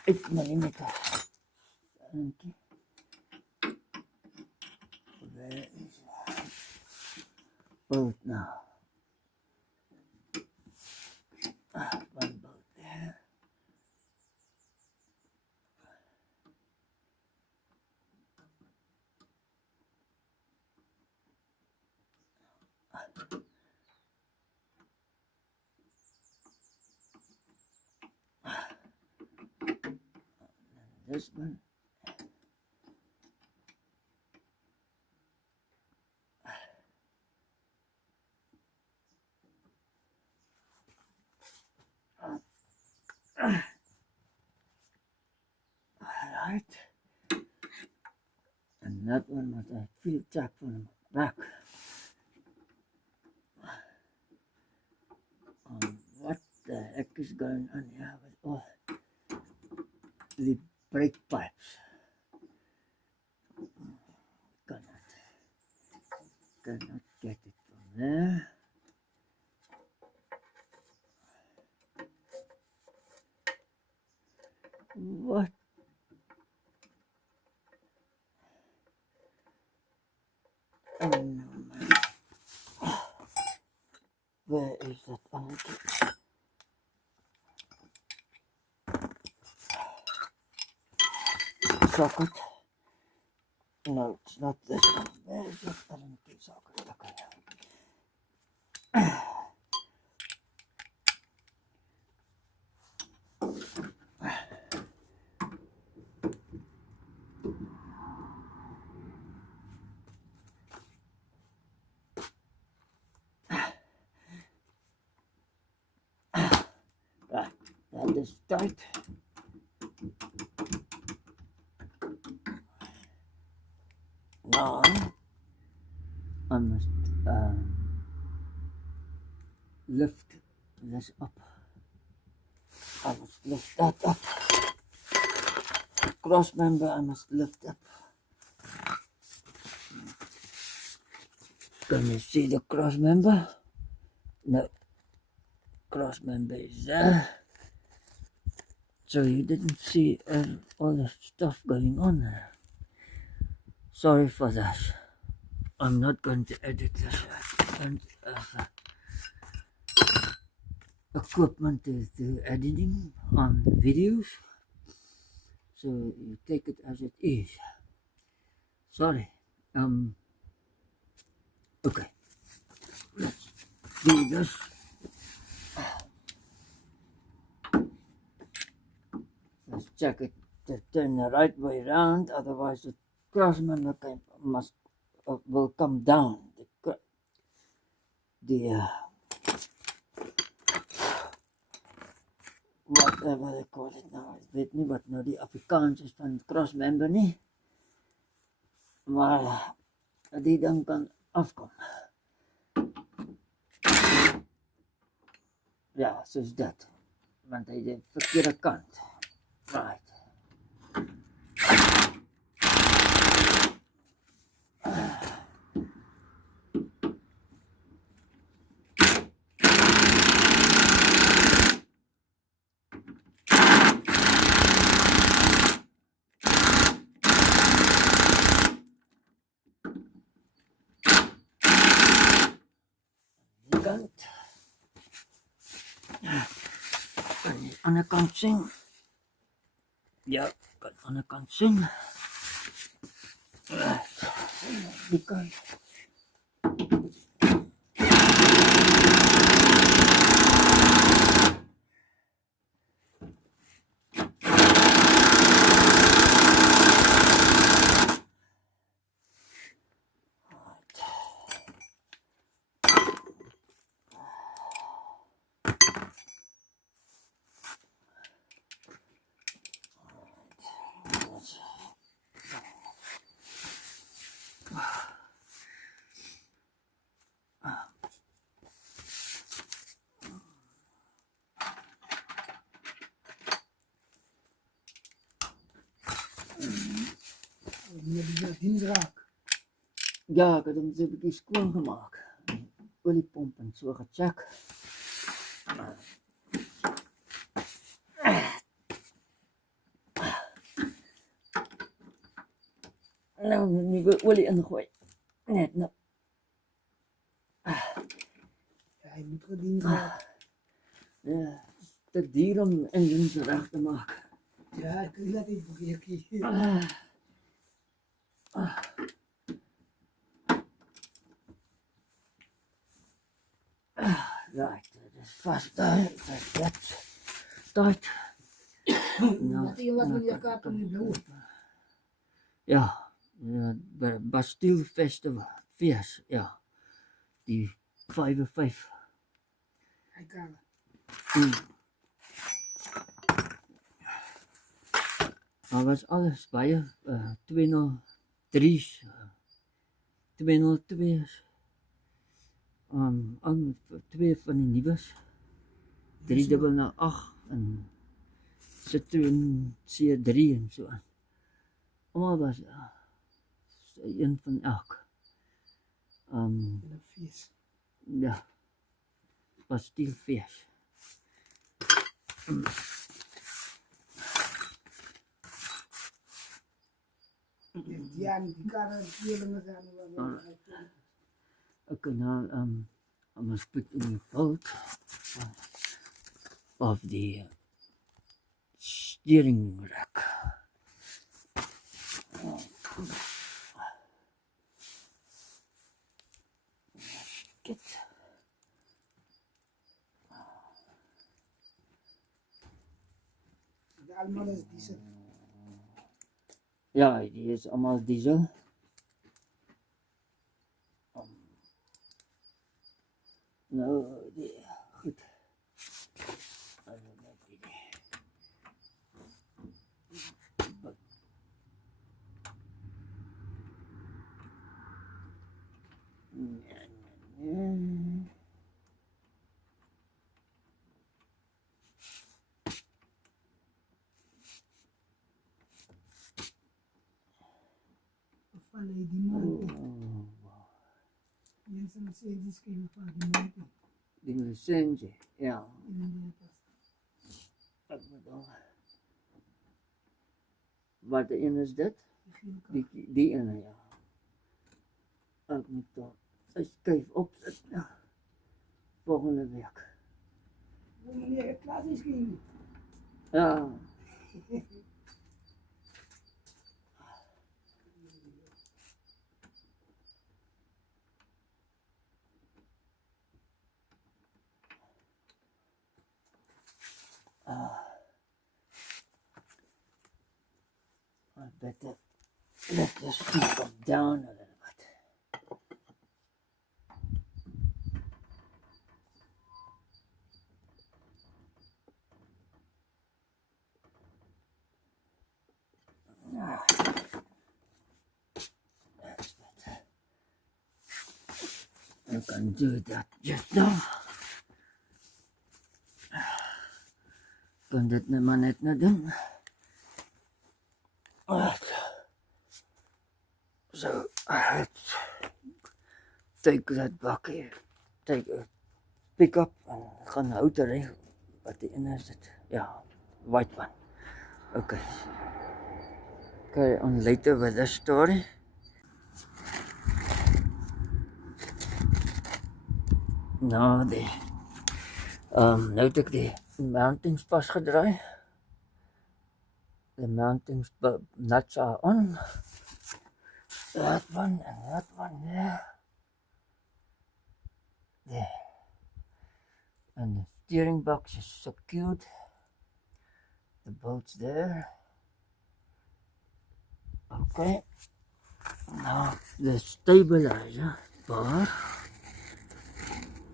Ik maar nie met haar. Dankie. Where is that boat now? One boat there. This one. Alright. And that one was a field jack from the back. What the heck is going on here with all the brake pipes? Cannot get it from there. What? Oh no, man. Where is that anchor? Socket? No, it's not this one. Where is that anchor socket? Okay. Right, that is tight. Now I must lift this up. I must lift that up. Cross member I must lift up. Can you see the cross member? No. Cross member is there. So you didn't see all the stuff going on there. Sorry for that. I'm not going to edit this. I don't have equipment to do editing on videos. So you take it as it is. Sorry. Okay. Let's do this. Let's check it to turn the right way around, otherwise the cross member will come down. The whatever they call it now, ek weet nie wat nou die Afrikaans is van cross member nie, maar die ding kan afkom. Ja, soos dat, want hy die verkeerde kant. Right. Die kant. Kan die ander kant sien? Ja, kan die ander kant sien. Die kant. Ja, ek het hom so 'n bietjie skoon gemaak. Oliepomp en so gecheck. Nou, nuwe olie ingooi. Net nou. Ja, hy moet gedien word. Ja, te duur om engines reg te maak. Ja, ek wil dat hy begeertjie. Right, dit is vast daar. Tight. Dat hy wat met jou kaart om die blauwe. Ja, Bastille Festival, feest, ja. Die 5. Hy kan. Maar was alles baie 203's, 202's. Al 2 van die nuus. 308 en Citroen C3 en so aan. Almal was een van elk. In 'n fees. Ja. Bastille feest. Ja, die karre tweelinge gaan. Okay, now I must put in the bolt of the steering rack. Get. Allemaal is diesel. Ja, die is allemaal diesel. Nou, die, goed. Van die motor. Mensen zeggen die schrijven van die motor. Die licentie, ja. Wat de ene is dit? Die ene, ja. Ek moet daar 'n skuif opsit, ja. Volgende week. Meneer, het klaar is geen. Ja. I better let this come down a little bit. That's better. I can do that just now. Kan dit nou maar net nou doen. So let's take that bucket, take a pickup and gaan houte ry. Wat die ene is dit? Ja, white one. Okay. Carry on later with this story. Nou, nou het ek die mountings vasgedraai. The mountings nuts are on. That one and that one there. There. And the steering box is secured. The bolts there. Okay. Now the stabilizer bar.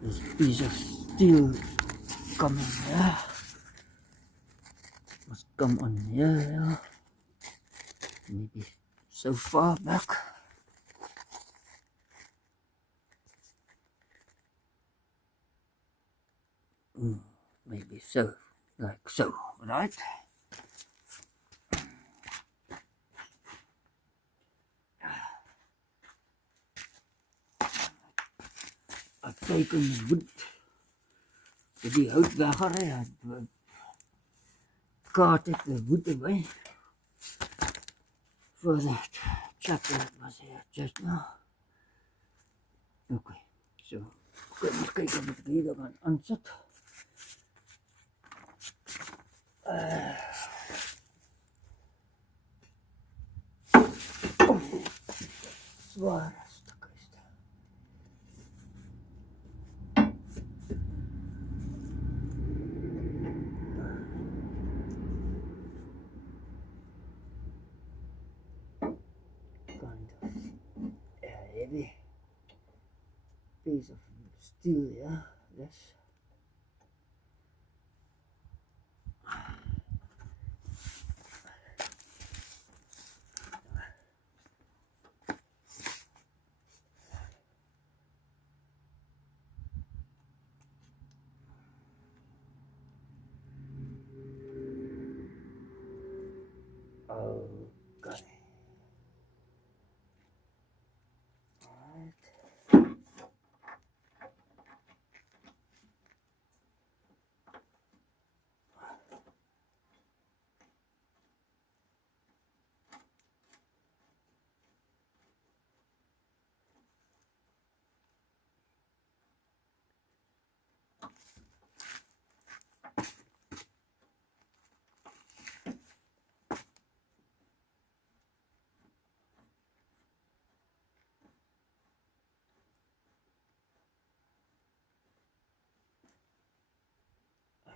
This piece of steel coming there. Must come on here. Maybe so far back. Maybe so, like so, right? I've taken the wood, die hout weggery, kaart ek the wood away for that chapter was here just now. Okay, so okay, eens kijken of ik hier kan aanzetten. Zware stuk is het. Kind of heavy piece of steel, yeah, this. Okay. Alright.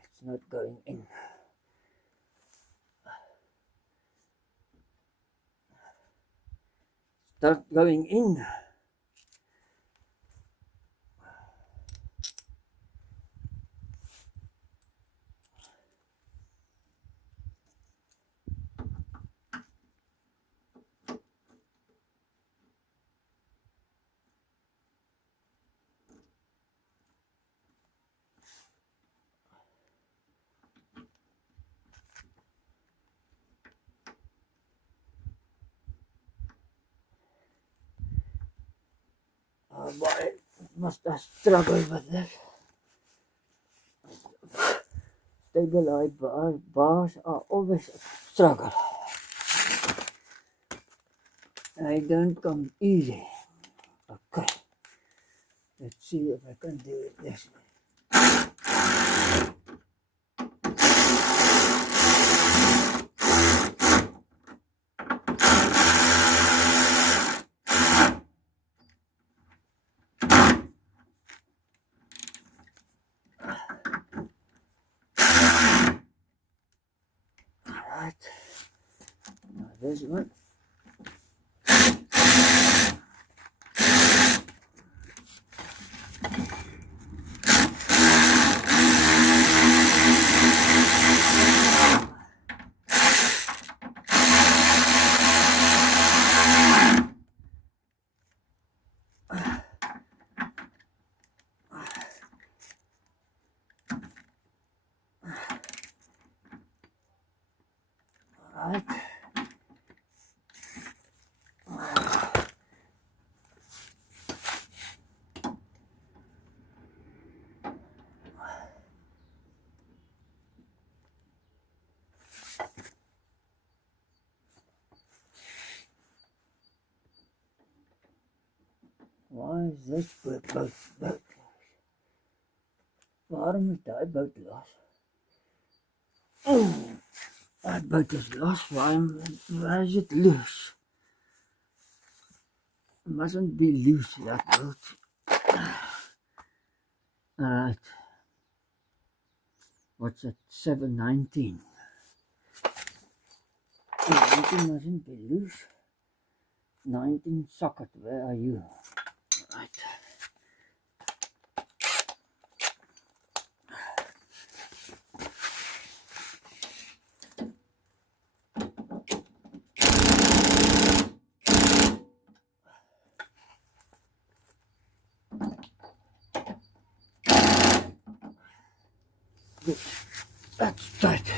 It's not going in. Start going in. Oh boy, must have struggled with this. Stabilized bars are always a struggle. I don't come easy. Okay, let's see if I can do it this way. Alright, now this one. Alright. Why is this boat closed? Waarom is die boat los? Oh, that boat is lost. Why is it loose? It mustn't be loose, that boat. Alright. What's it? 719. 19 mustn't be loose. 19 socket, where are you? Right. Good. That's tight.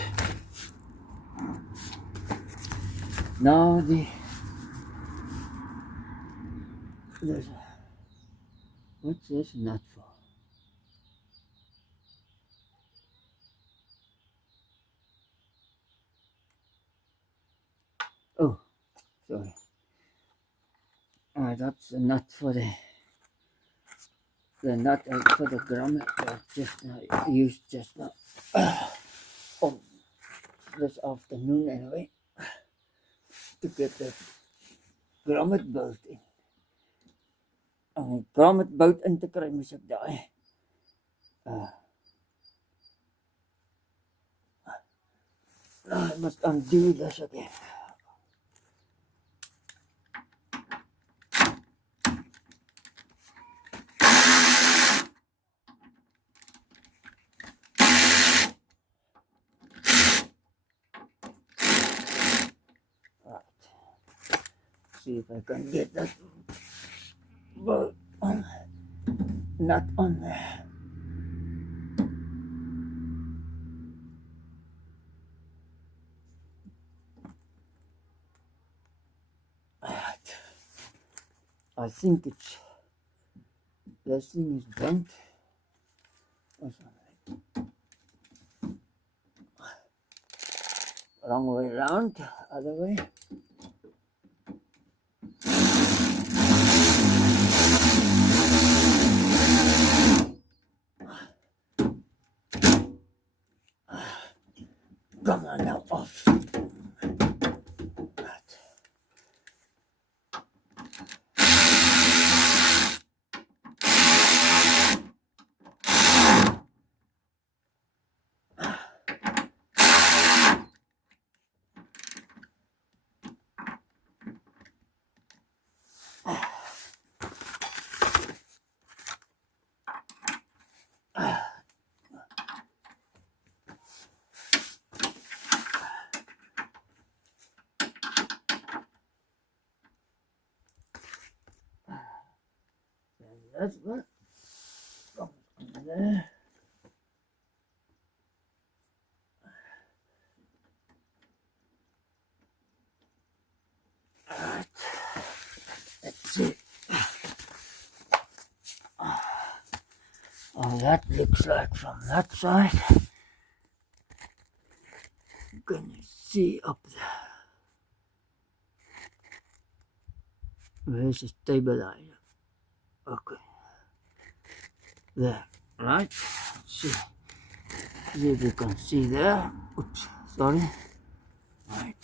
Now what's this nut for? Oh, sorry. That's a nut for the nut for the grommet that just now used just now on this afternoon anyway to get the grommet bolt in. Om die grommet bout in te kry moes ek daai I must undo this again. Right. See if I can get that bolt on, nut on there. Right. I think it's this thing is bent. Wrong way around, other way. Come on now, off. That's what comes in there. Alright, let's see. Oh, that looks like from that side. You can see up there. Where's the stabilizer? Okay. There, right? See if you can see there. Oops, sorry. Right.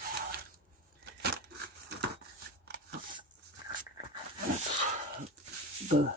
Let's go.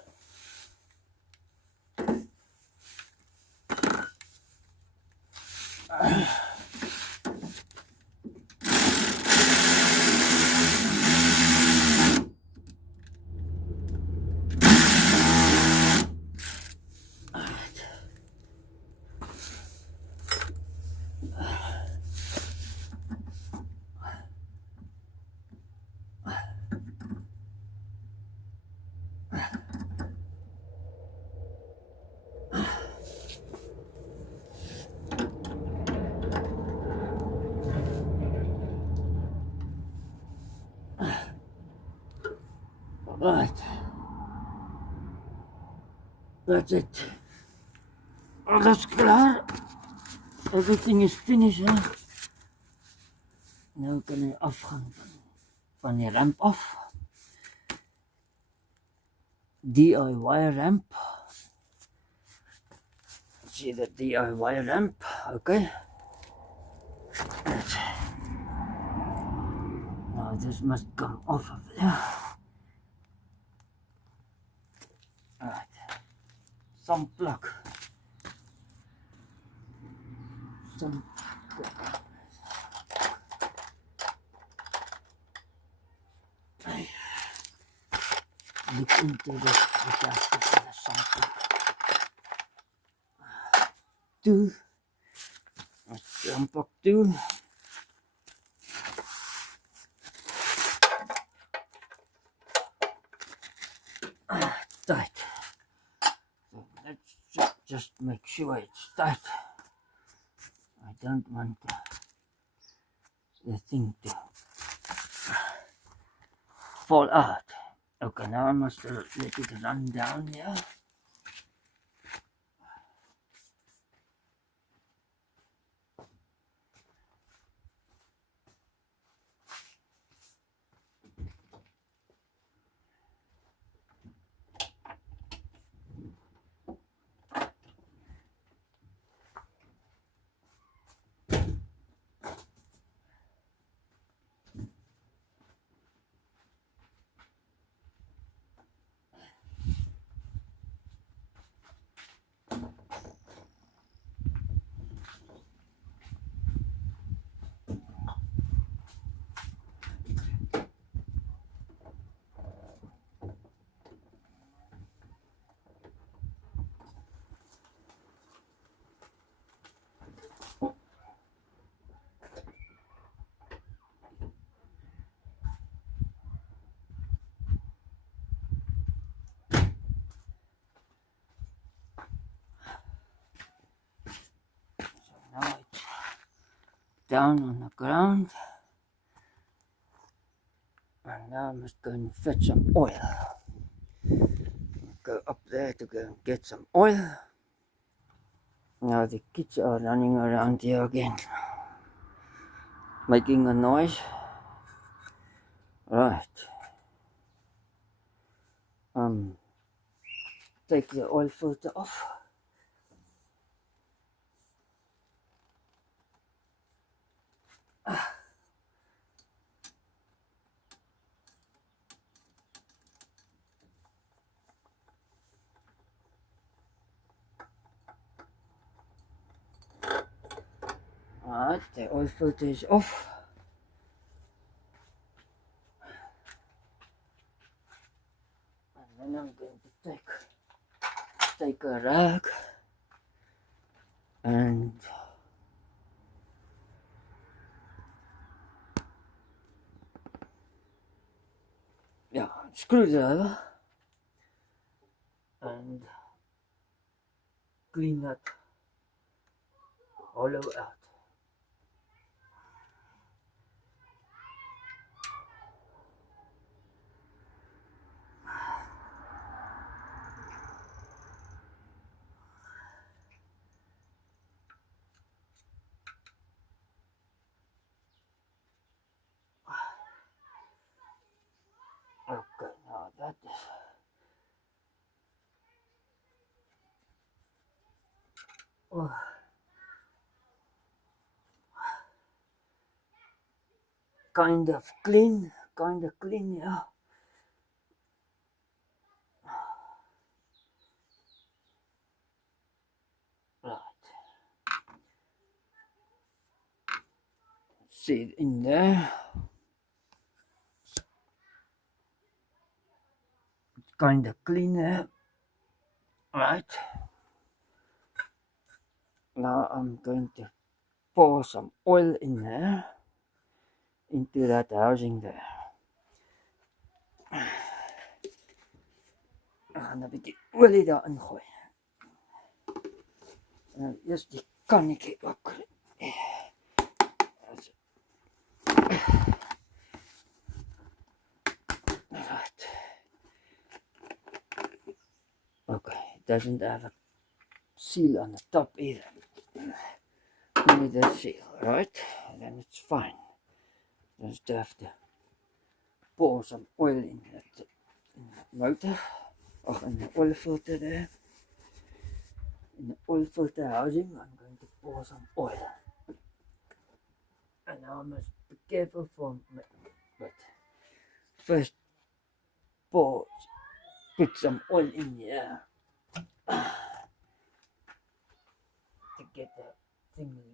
Right. That's it. Alles klaar. Everything is finished. Hè? Nou kan ik afgaan van die ramp af. DIY ramp. See the DIY ramp, okay? Now this must come off of there. Alright. Some plug. Some plug. Look into this plastic for the some plug. Two. Some plug two. Tight. So let's just make sure it's tight. I don't want the thing to fall out. Okay, now I must let it run down here. down on the ground. And now I must go and fetch some oil. Go up there to go and get some oil. Now the kids are running around here again, making a noise. Right. Take the oil filter off. Alright, the oil filter is off. And then I'm going to take a rag and screwdriver and clean that hollow out. Okay, now that is kind of clean, yeah. Right. See it in there. It's kind of clean there. Right. Now I'm going to pour some oil in there, into that housing there. En dan 'n bietjie olie daarin gooi. En eers die kannetjie ook. Right. Okay, it doesn't have a seal on the top either. Only the seal, right? Then it's fine. Just have to pour some oil in that motor, or in the oil filter there. In the oil filter housing, I'm going to pour some oil. And now I must be careful for but first put some oil in here to get that thing in.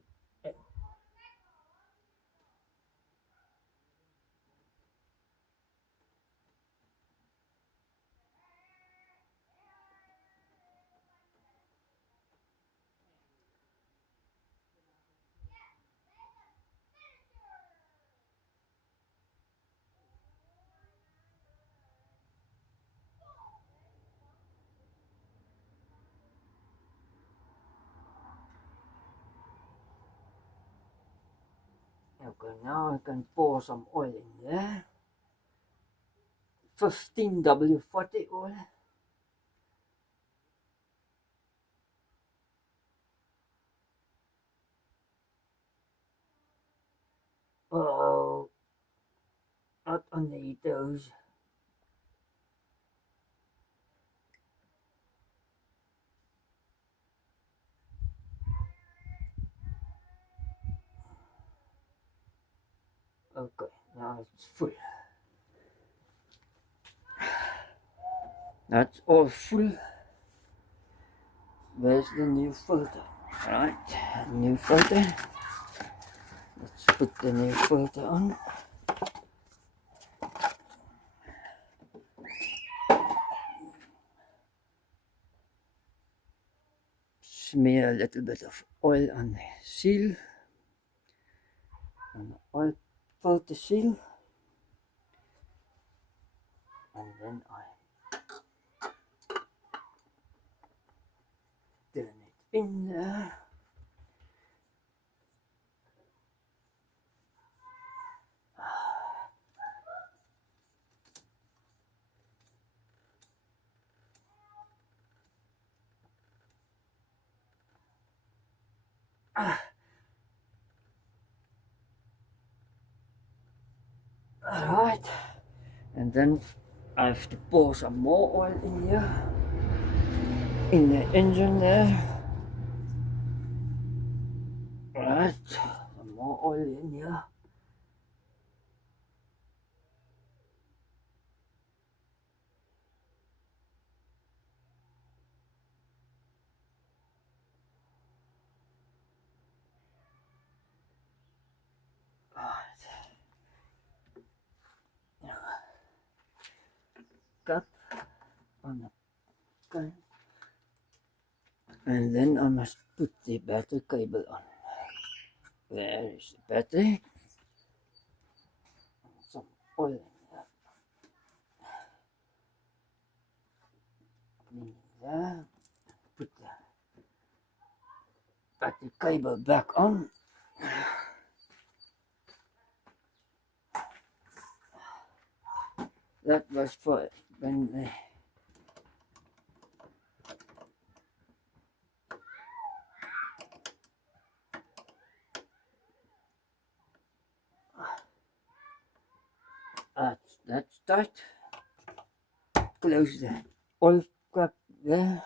Okay, now I can pour some oil in there. 15W40 oil. Oh, not on the toes. Okay, now it's full. That's all full. Where's the new filter? Right, new filter. Let's put the new filter on. Smear a little bit of oil on the seal, on the oil filter seal, and then I turn it in there. Alright, and then I have to pour some more oil in here, in the engine there. Alright, some more oil in here. Cap on the can, and then I must put the battery cable on. There is the battery. Some oil in there. Clean there. Put the battery cable back on. That was for when that's tight. Close the oil cap there.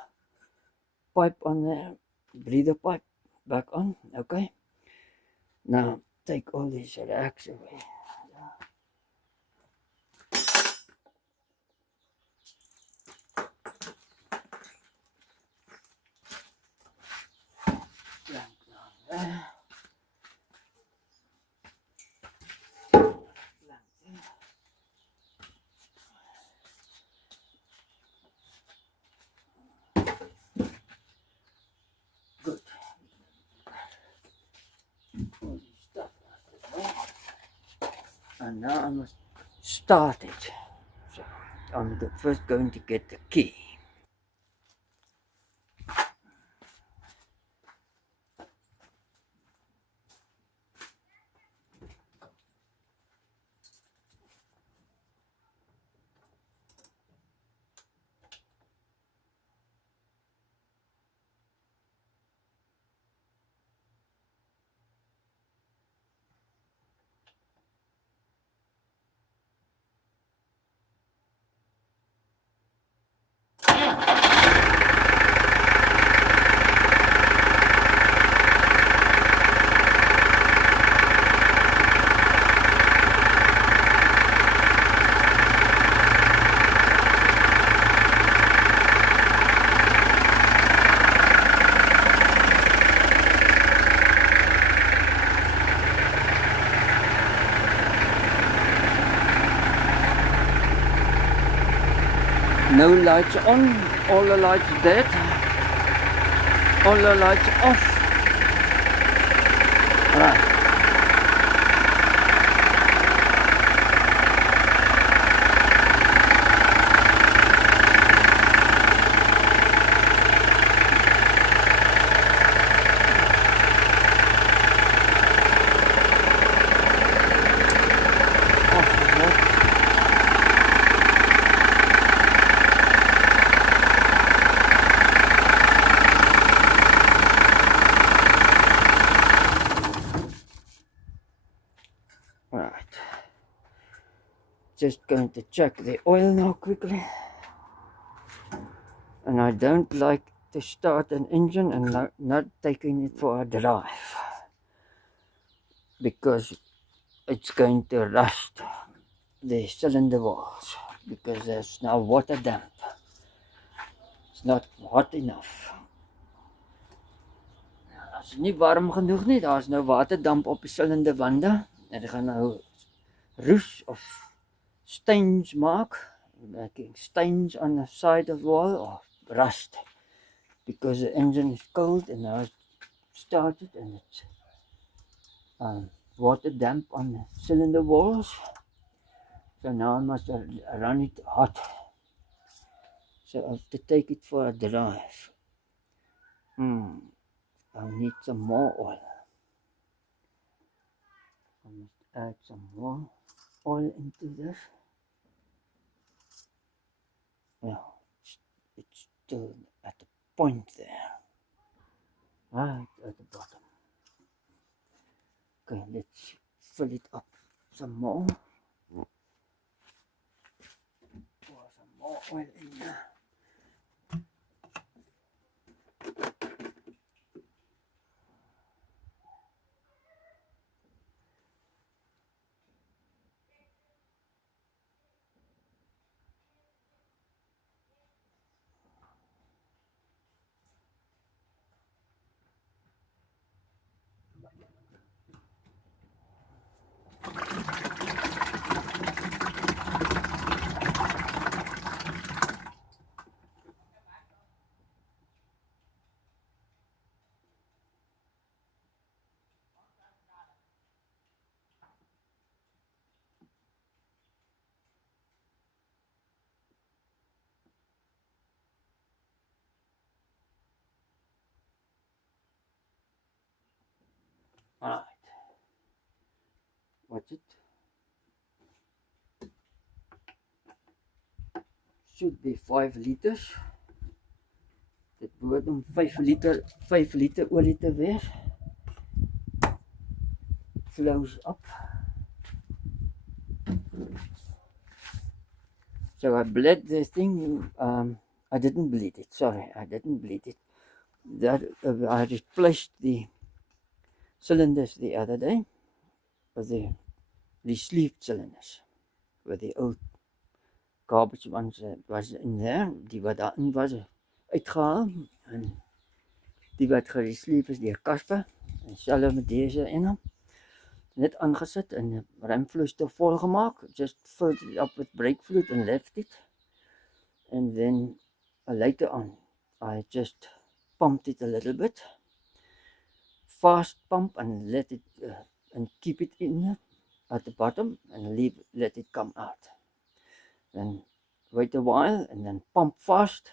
Pipe on there. Breather pipe back on. Okay. Now take all these racks away. Clamp down there. Clamp there. Good. All this stuff out of there. And now I must start it. So I'm first going to get the key. No lights on, all the lights dead, all the lights off. Right. Just going to check the oil now quickly. And I don't like to start an engine and not taking it for a drive, because it's going to rust the cylinder walls, because there's now water damp. It's not hot enough. As nie warm genoeg nie, daar's nou waterdamp op die silinderwande en dit gaan nou roes of stains maak, making stains on the side of the wall, or rust, because the engine is cold and now it's started and it's water damp on the cylinder walls. So now I must run it hot. So I have to take it for a drive. I need some more oil. I must add some more oil into this. Yeah, it's still at the point there, right at the bottom. Okay, let's fill it up some more. Pour some more oil in there. Alright. Watch it. Should be 5 liters. Dit behoort om 5 liter olie te wees. Flows up. So I bled the thing. I didn't bleed it. Sorry, I didn't bleed it. That I replaced the cylinders the other day with the sleeve cylinders, with the old garbage ones was in there. Die wat daarin was uitgehaal en die wat gesleep is deur Kasper. En selfe met deze in hom. Net aangesit en remvloeistof vol gemaak. Just filled it up with brake fluid and left it. And then later on, I just pumped it a little bit. Fast pump and let it and keep it in at the bottom and let it come out. Then wait a while and then pump fast,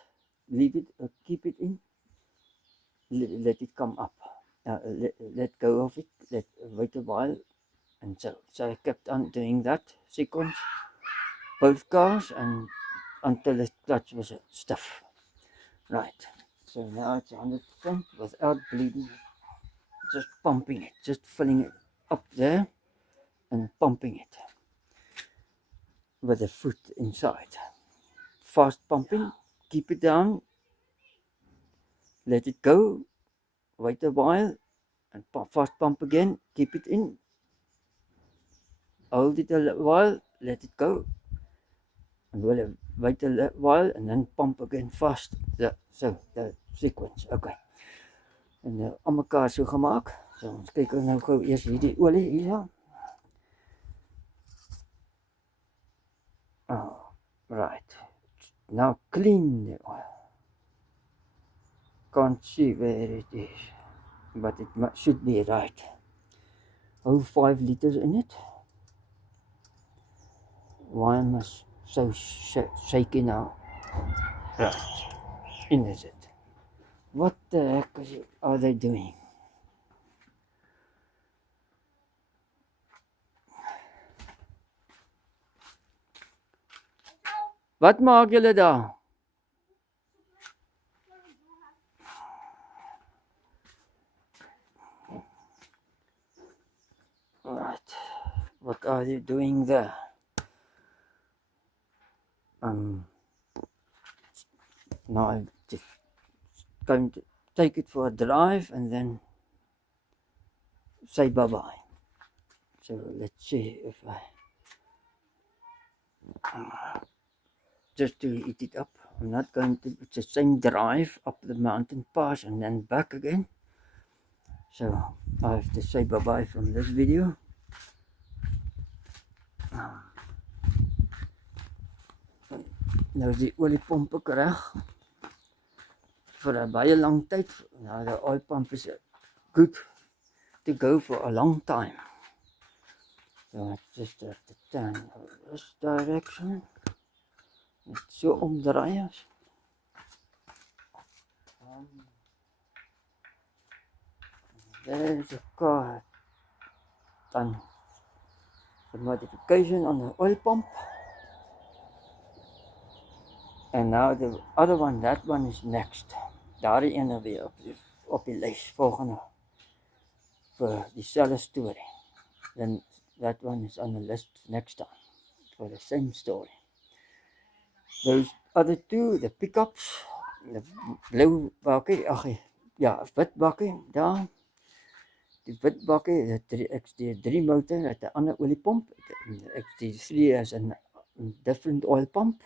leave it, keep it in, let it come up. Let go of it, wait a while, and so I kept on doing that sequence, both cars, and until the clutch was stiff. Right, so now it's 100% without bleeding, just pumping it, just filling it up there and pumping it with the foot inside. Fast pumping, keep it down, let it go, wait a while, and fast pump again, keep it in, hold it a while, let it go, and we'll wait a while, and then pump again fast. So the sequence, okay. En aan mekaar so gemaak. So ons kyk nou gou eers hierdie olie hier. Oh, right. Now clean the oil. Can't see where it is, but it should be right. Oh, 5 liters in it. Why am I so shaky now? Right, in is it. What the heck are they doing? Wat maak julle daar? Right, what are you doing there? Now I'm just going to take it for a drive and then say bye-bye. So let's see if I just to heat it up. I'm not going to, it's the same drive up the mountain pass and then back again. So I have to say bye-bye from this video. Nou is die oliepomp ook reg vir 'n baie lang tyd. Nou the oil pump is good to go for a long time. So I just have to turn this direction. Net so omdraai as. There's a car. Dan the modification on the oil pump. And now the other one, that one is next. Daardie ene weer op die lys volgende vir dieselfde storie. then that one is on the list next time for the same story. Those other two, the pickups, the blue bakkie, wit bakkie daar. Die wit bakkie, die XD3 motor het 'n ander oliepomp. Die XD3 is 'n different oil pump.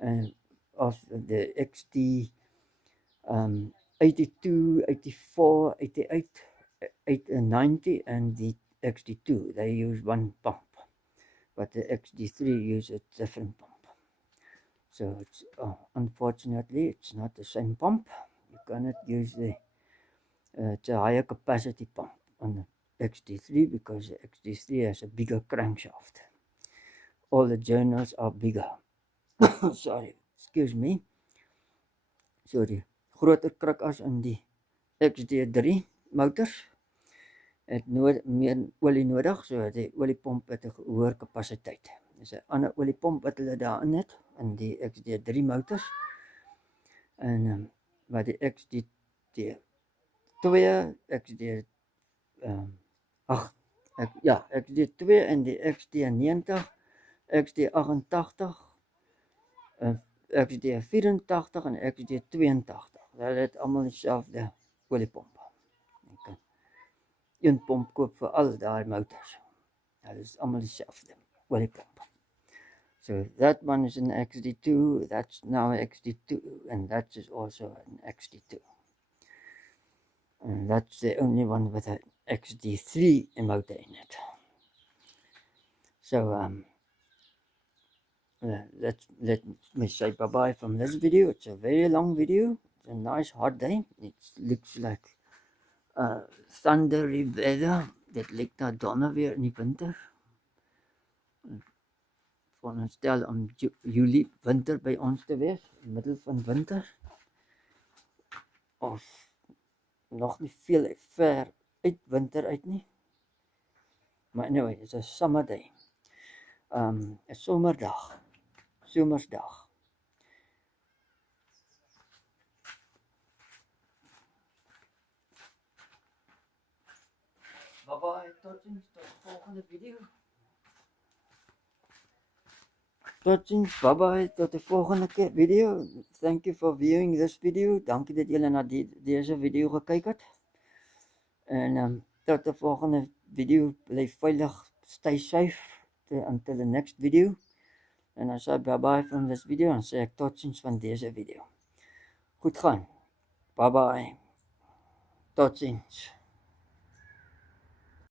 And of the XD 82, 84, 88, 90 and the XD2, they use one pump, but the XD3 uses a different pump. So it's unfortunately it's not the same pump. You cannot use it's a higher capacity pump on the XD3 because the XD3 has a bigger crankshaft. All the journals are bigger. Sorry, excuse me. So die groter kruk as in die XD3 motors het meer olie nodig, so die oliepomp het 'n hoër kapasiteit. Dis 'n ander oliepomp wat hulle daarin het in die XD3 motors. En maar die XD2, XD2 en die XD90, XD88, XD84 en XD82. Hulle het almal dieselfde oliepomp. Jy kan een pomp koop vir al daai motors. Hulle is almal dieselfde oliepomp. So that one is an XD2, that's now an XD2, and that is also an XD2. And that's the only one with an XD3 motor in it. So let me say bye-bye from this video. It's a very long video. It's a nice hot day. It looks like thundery weather. Dit lyk na donder weer in die winter. Veronderstel om Julie winter by ons te wees, in middel van winter. Of nog nie veel ver uit winter uit nie. Maar anyway, it's a summer day. 'n somersdag. Bye bye, tot ziens, tot de volgende video. Tot ziens, bye bye, tot de volgende video. Thank you for viewing this video. Dankie dat julle na deze video gekyk het. En tot de volgende video, bly veilig, stay safe until the next video. En as I bye bye from this video, dan sê ek tot ziens van deze video. Goed gaan. Bye bye. Tot ziens.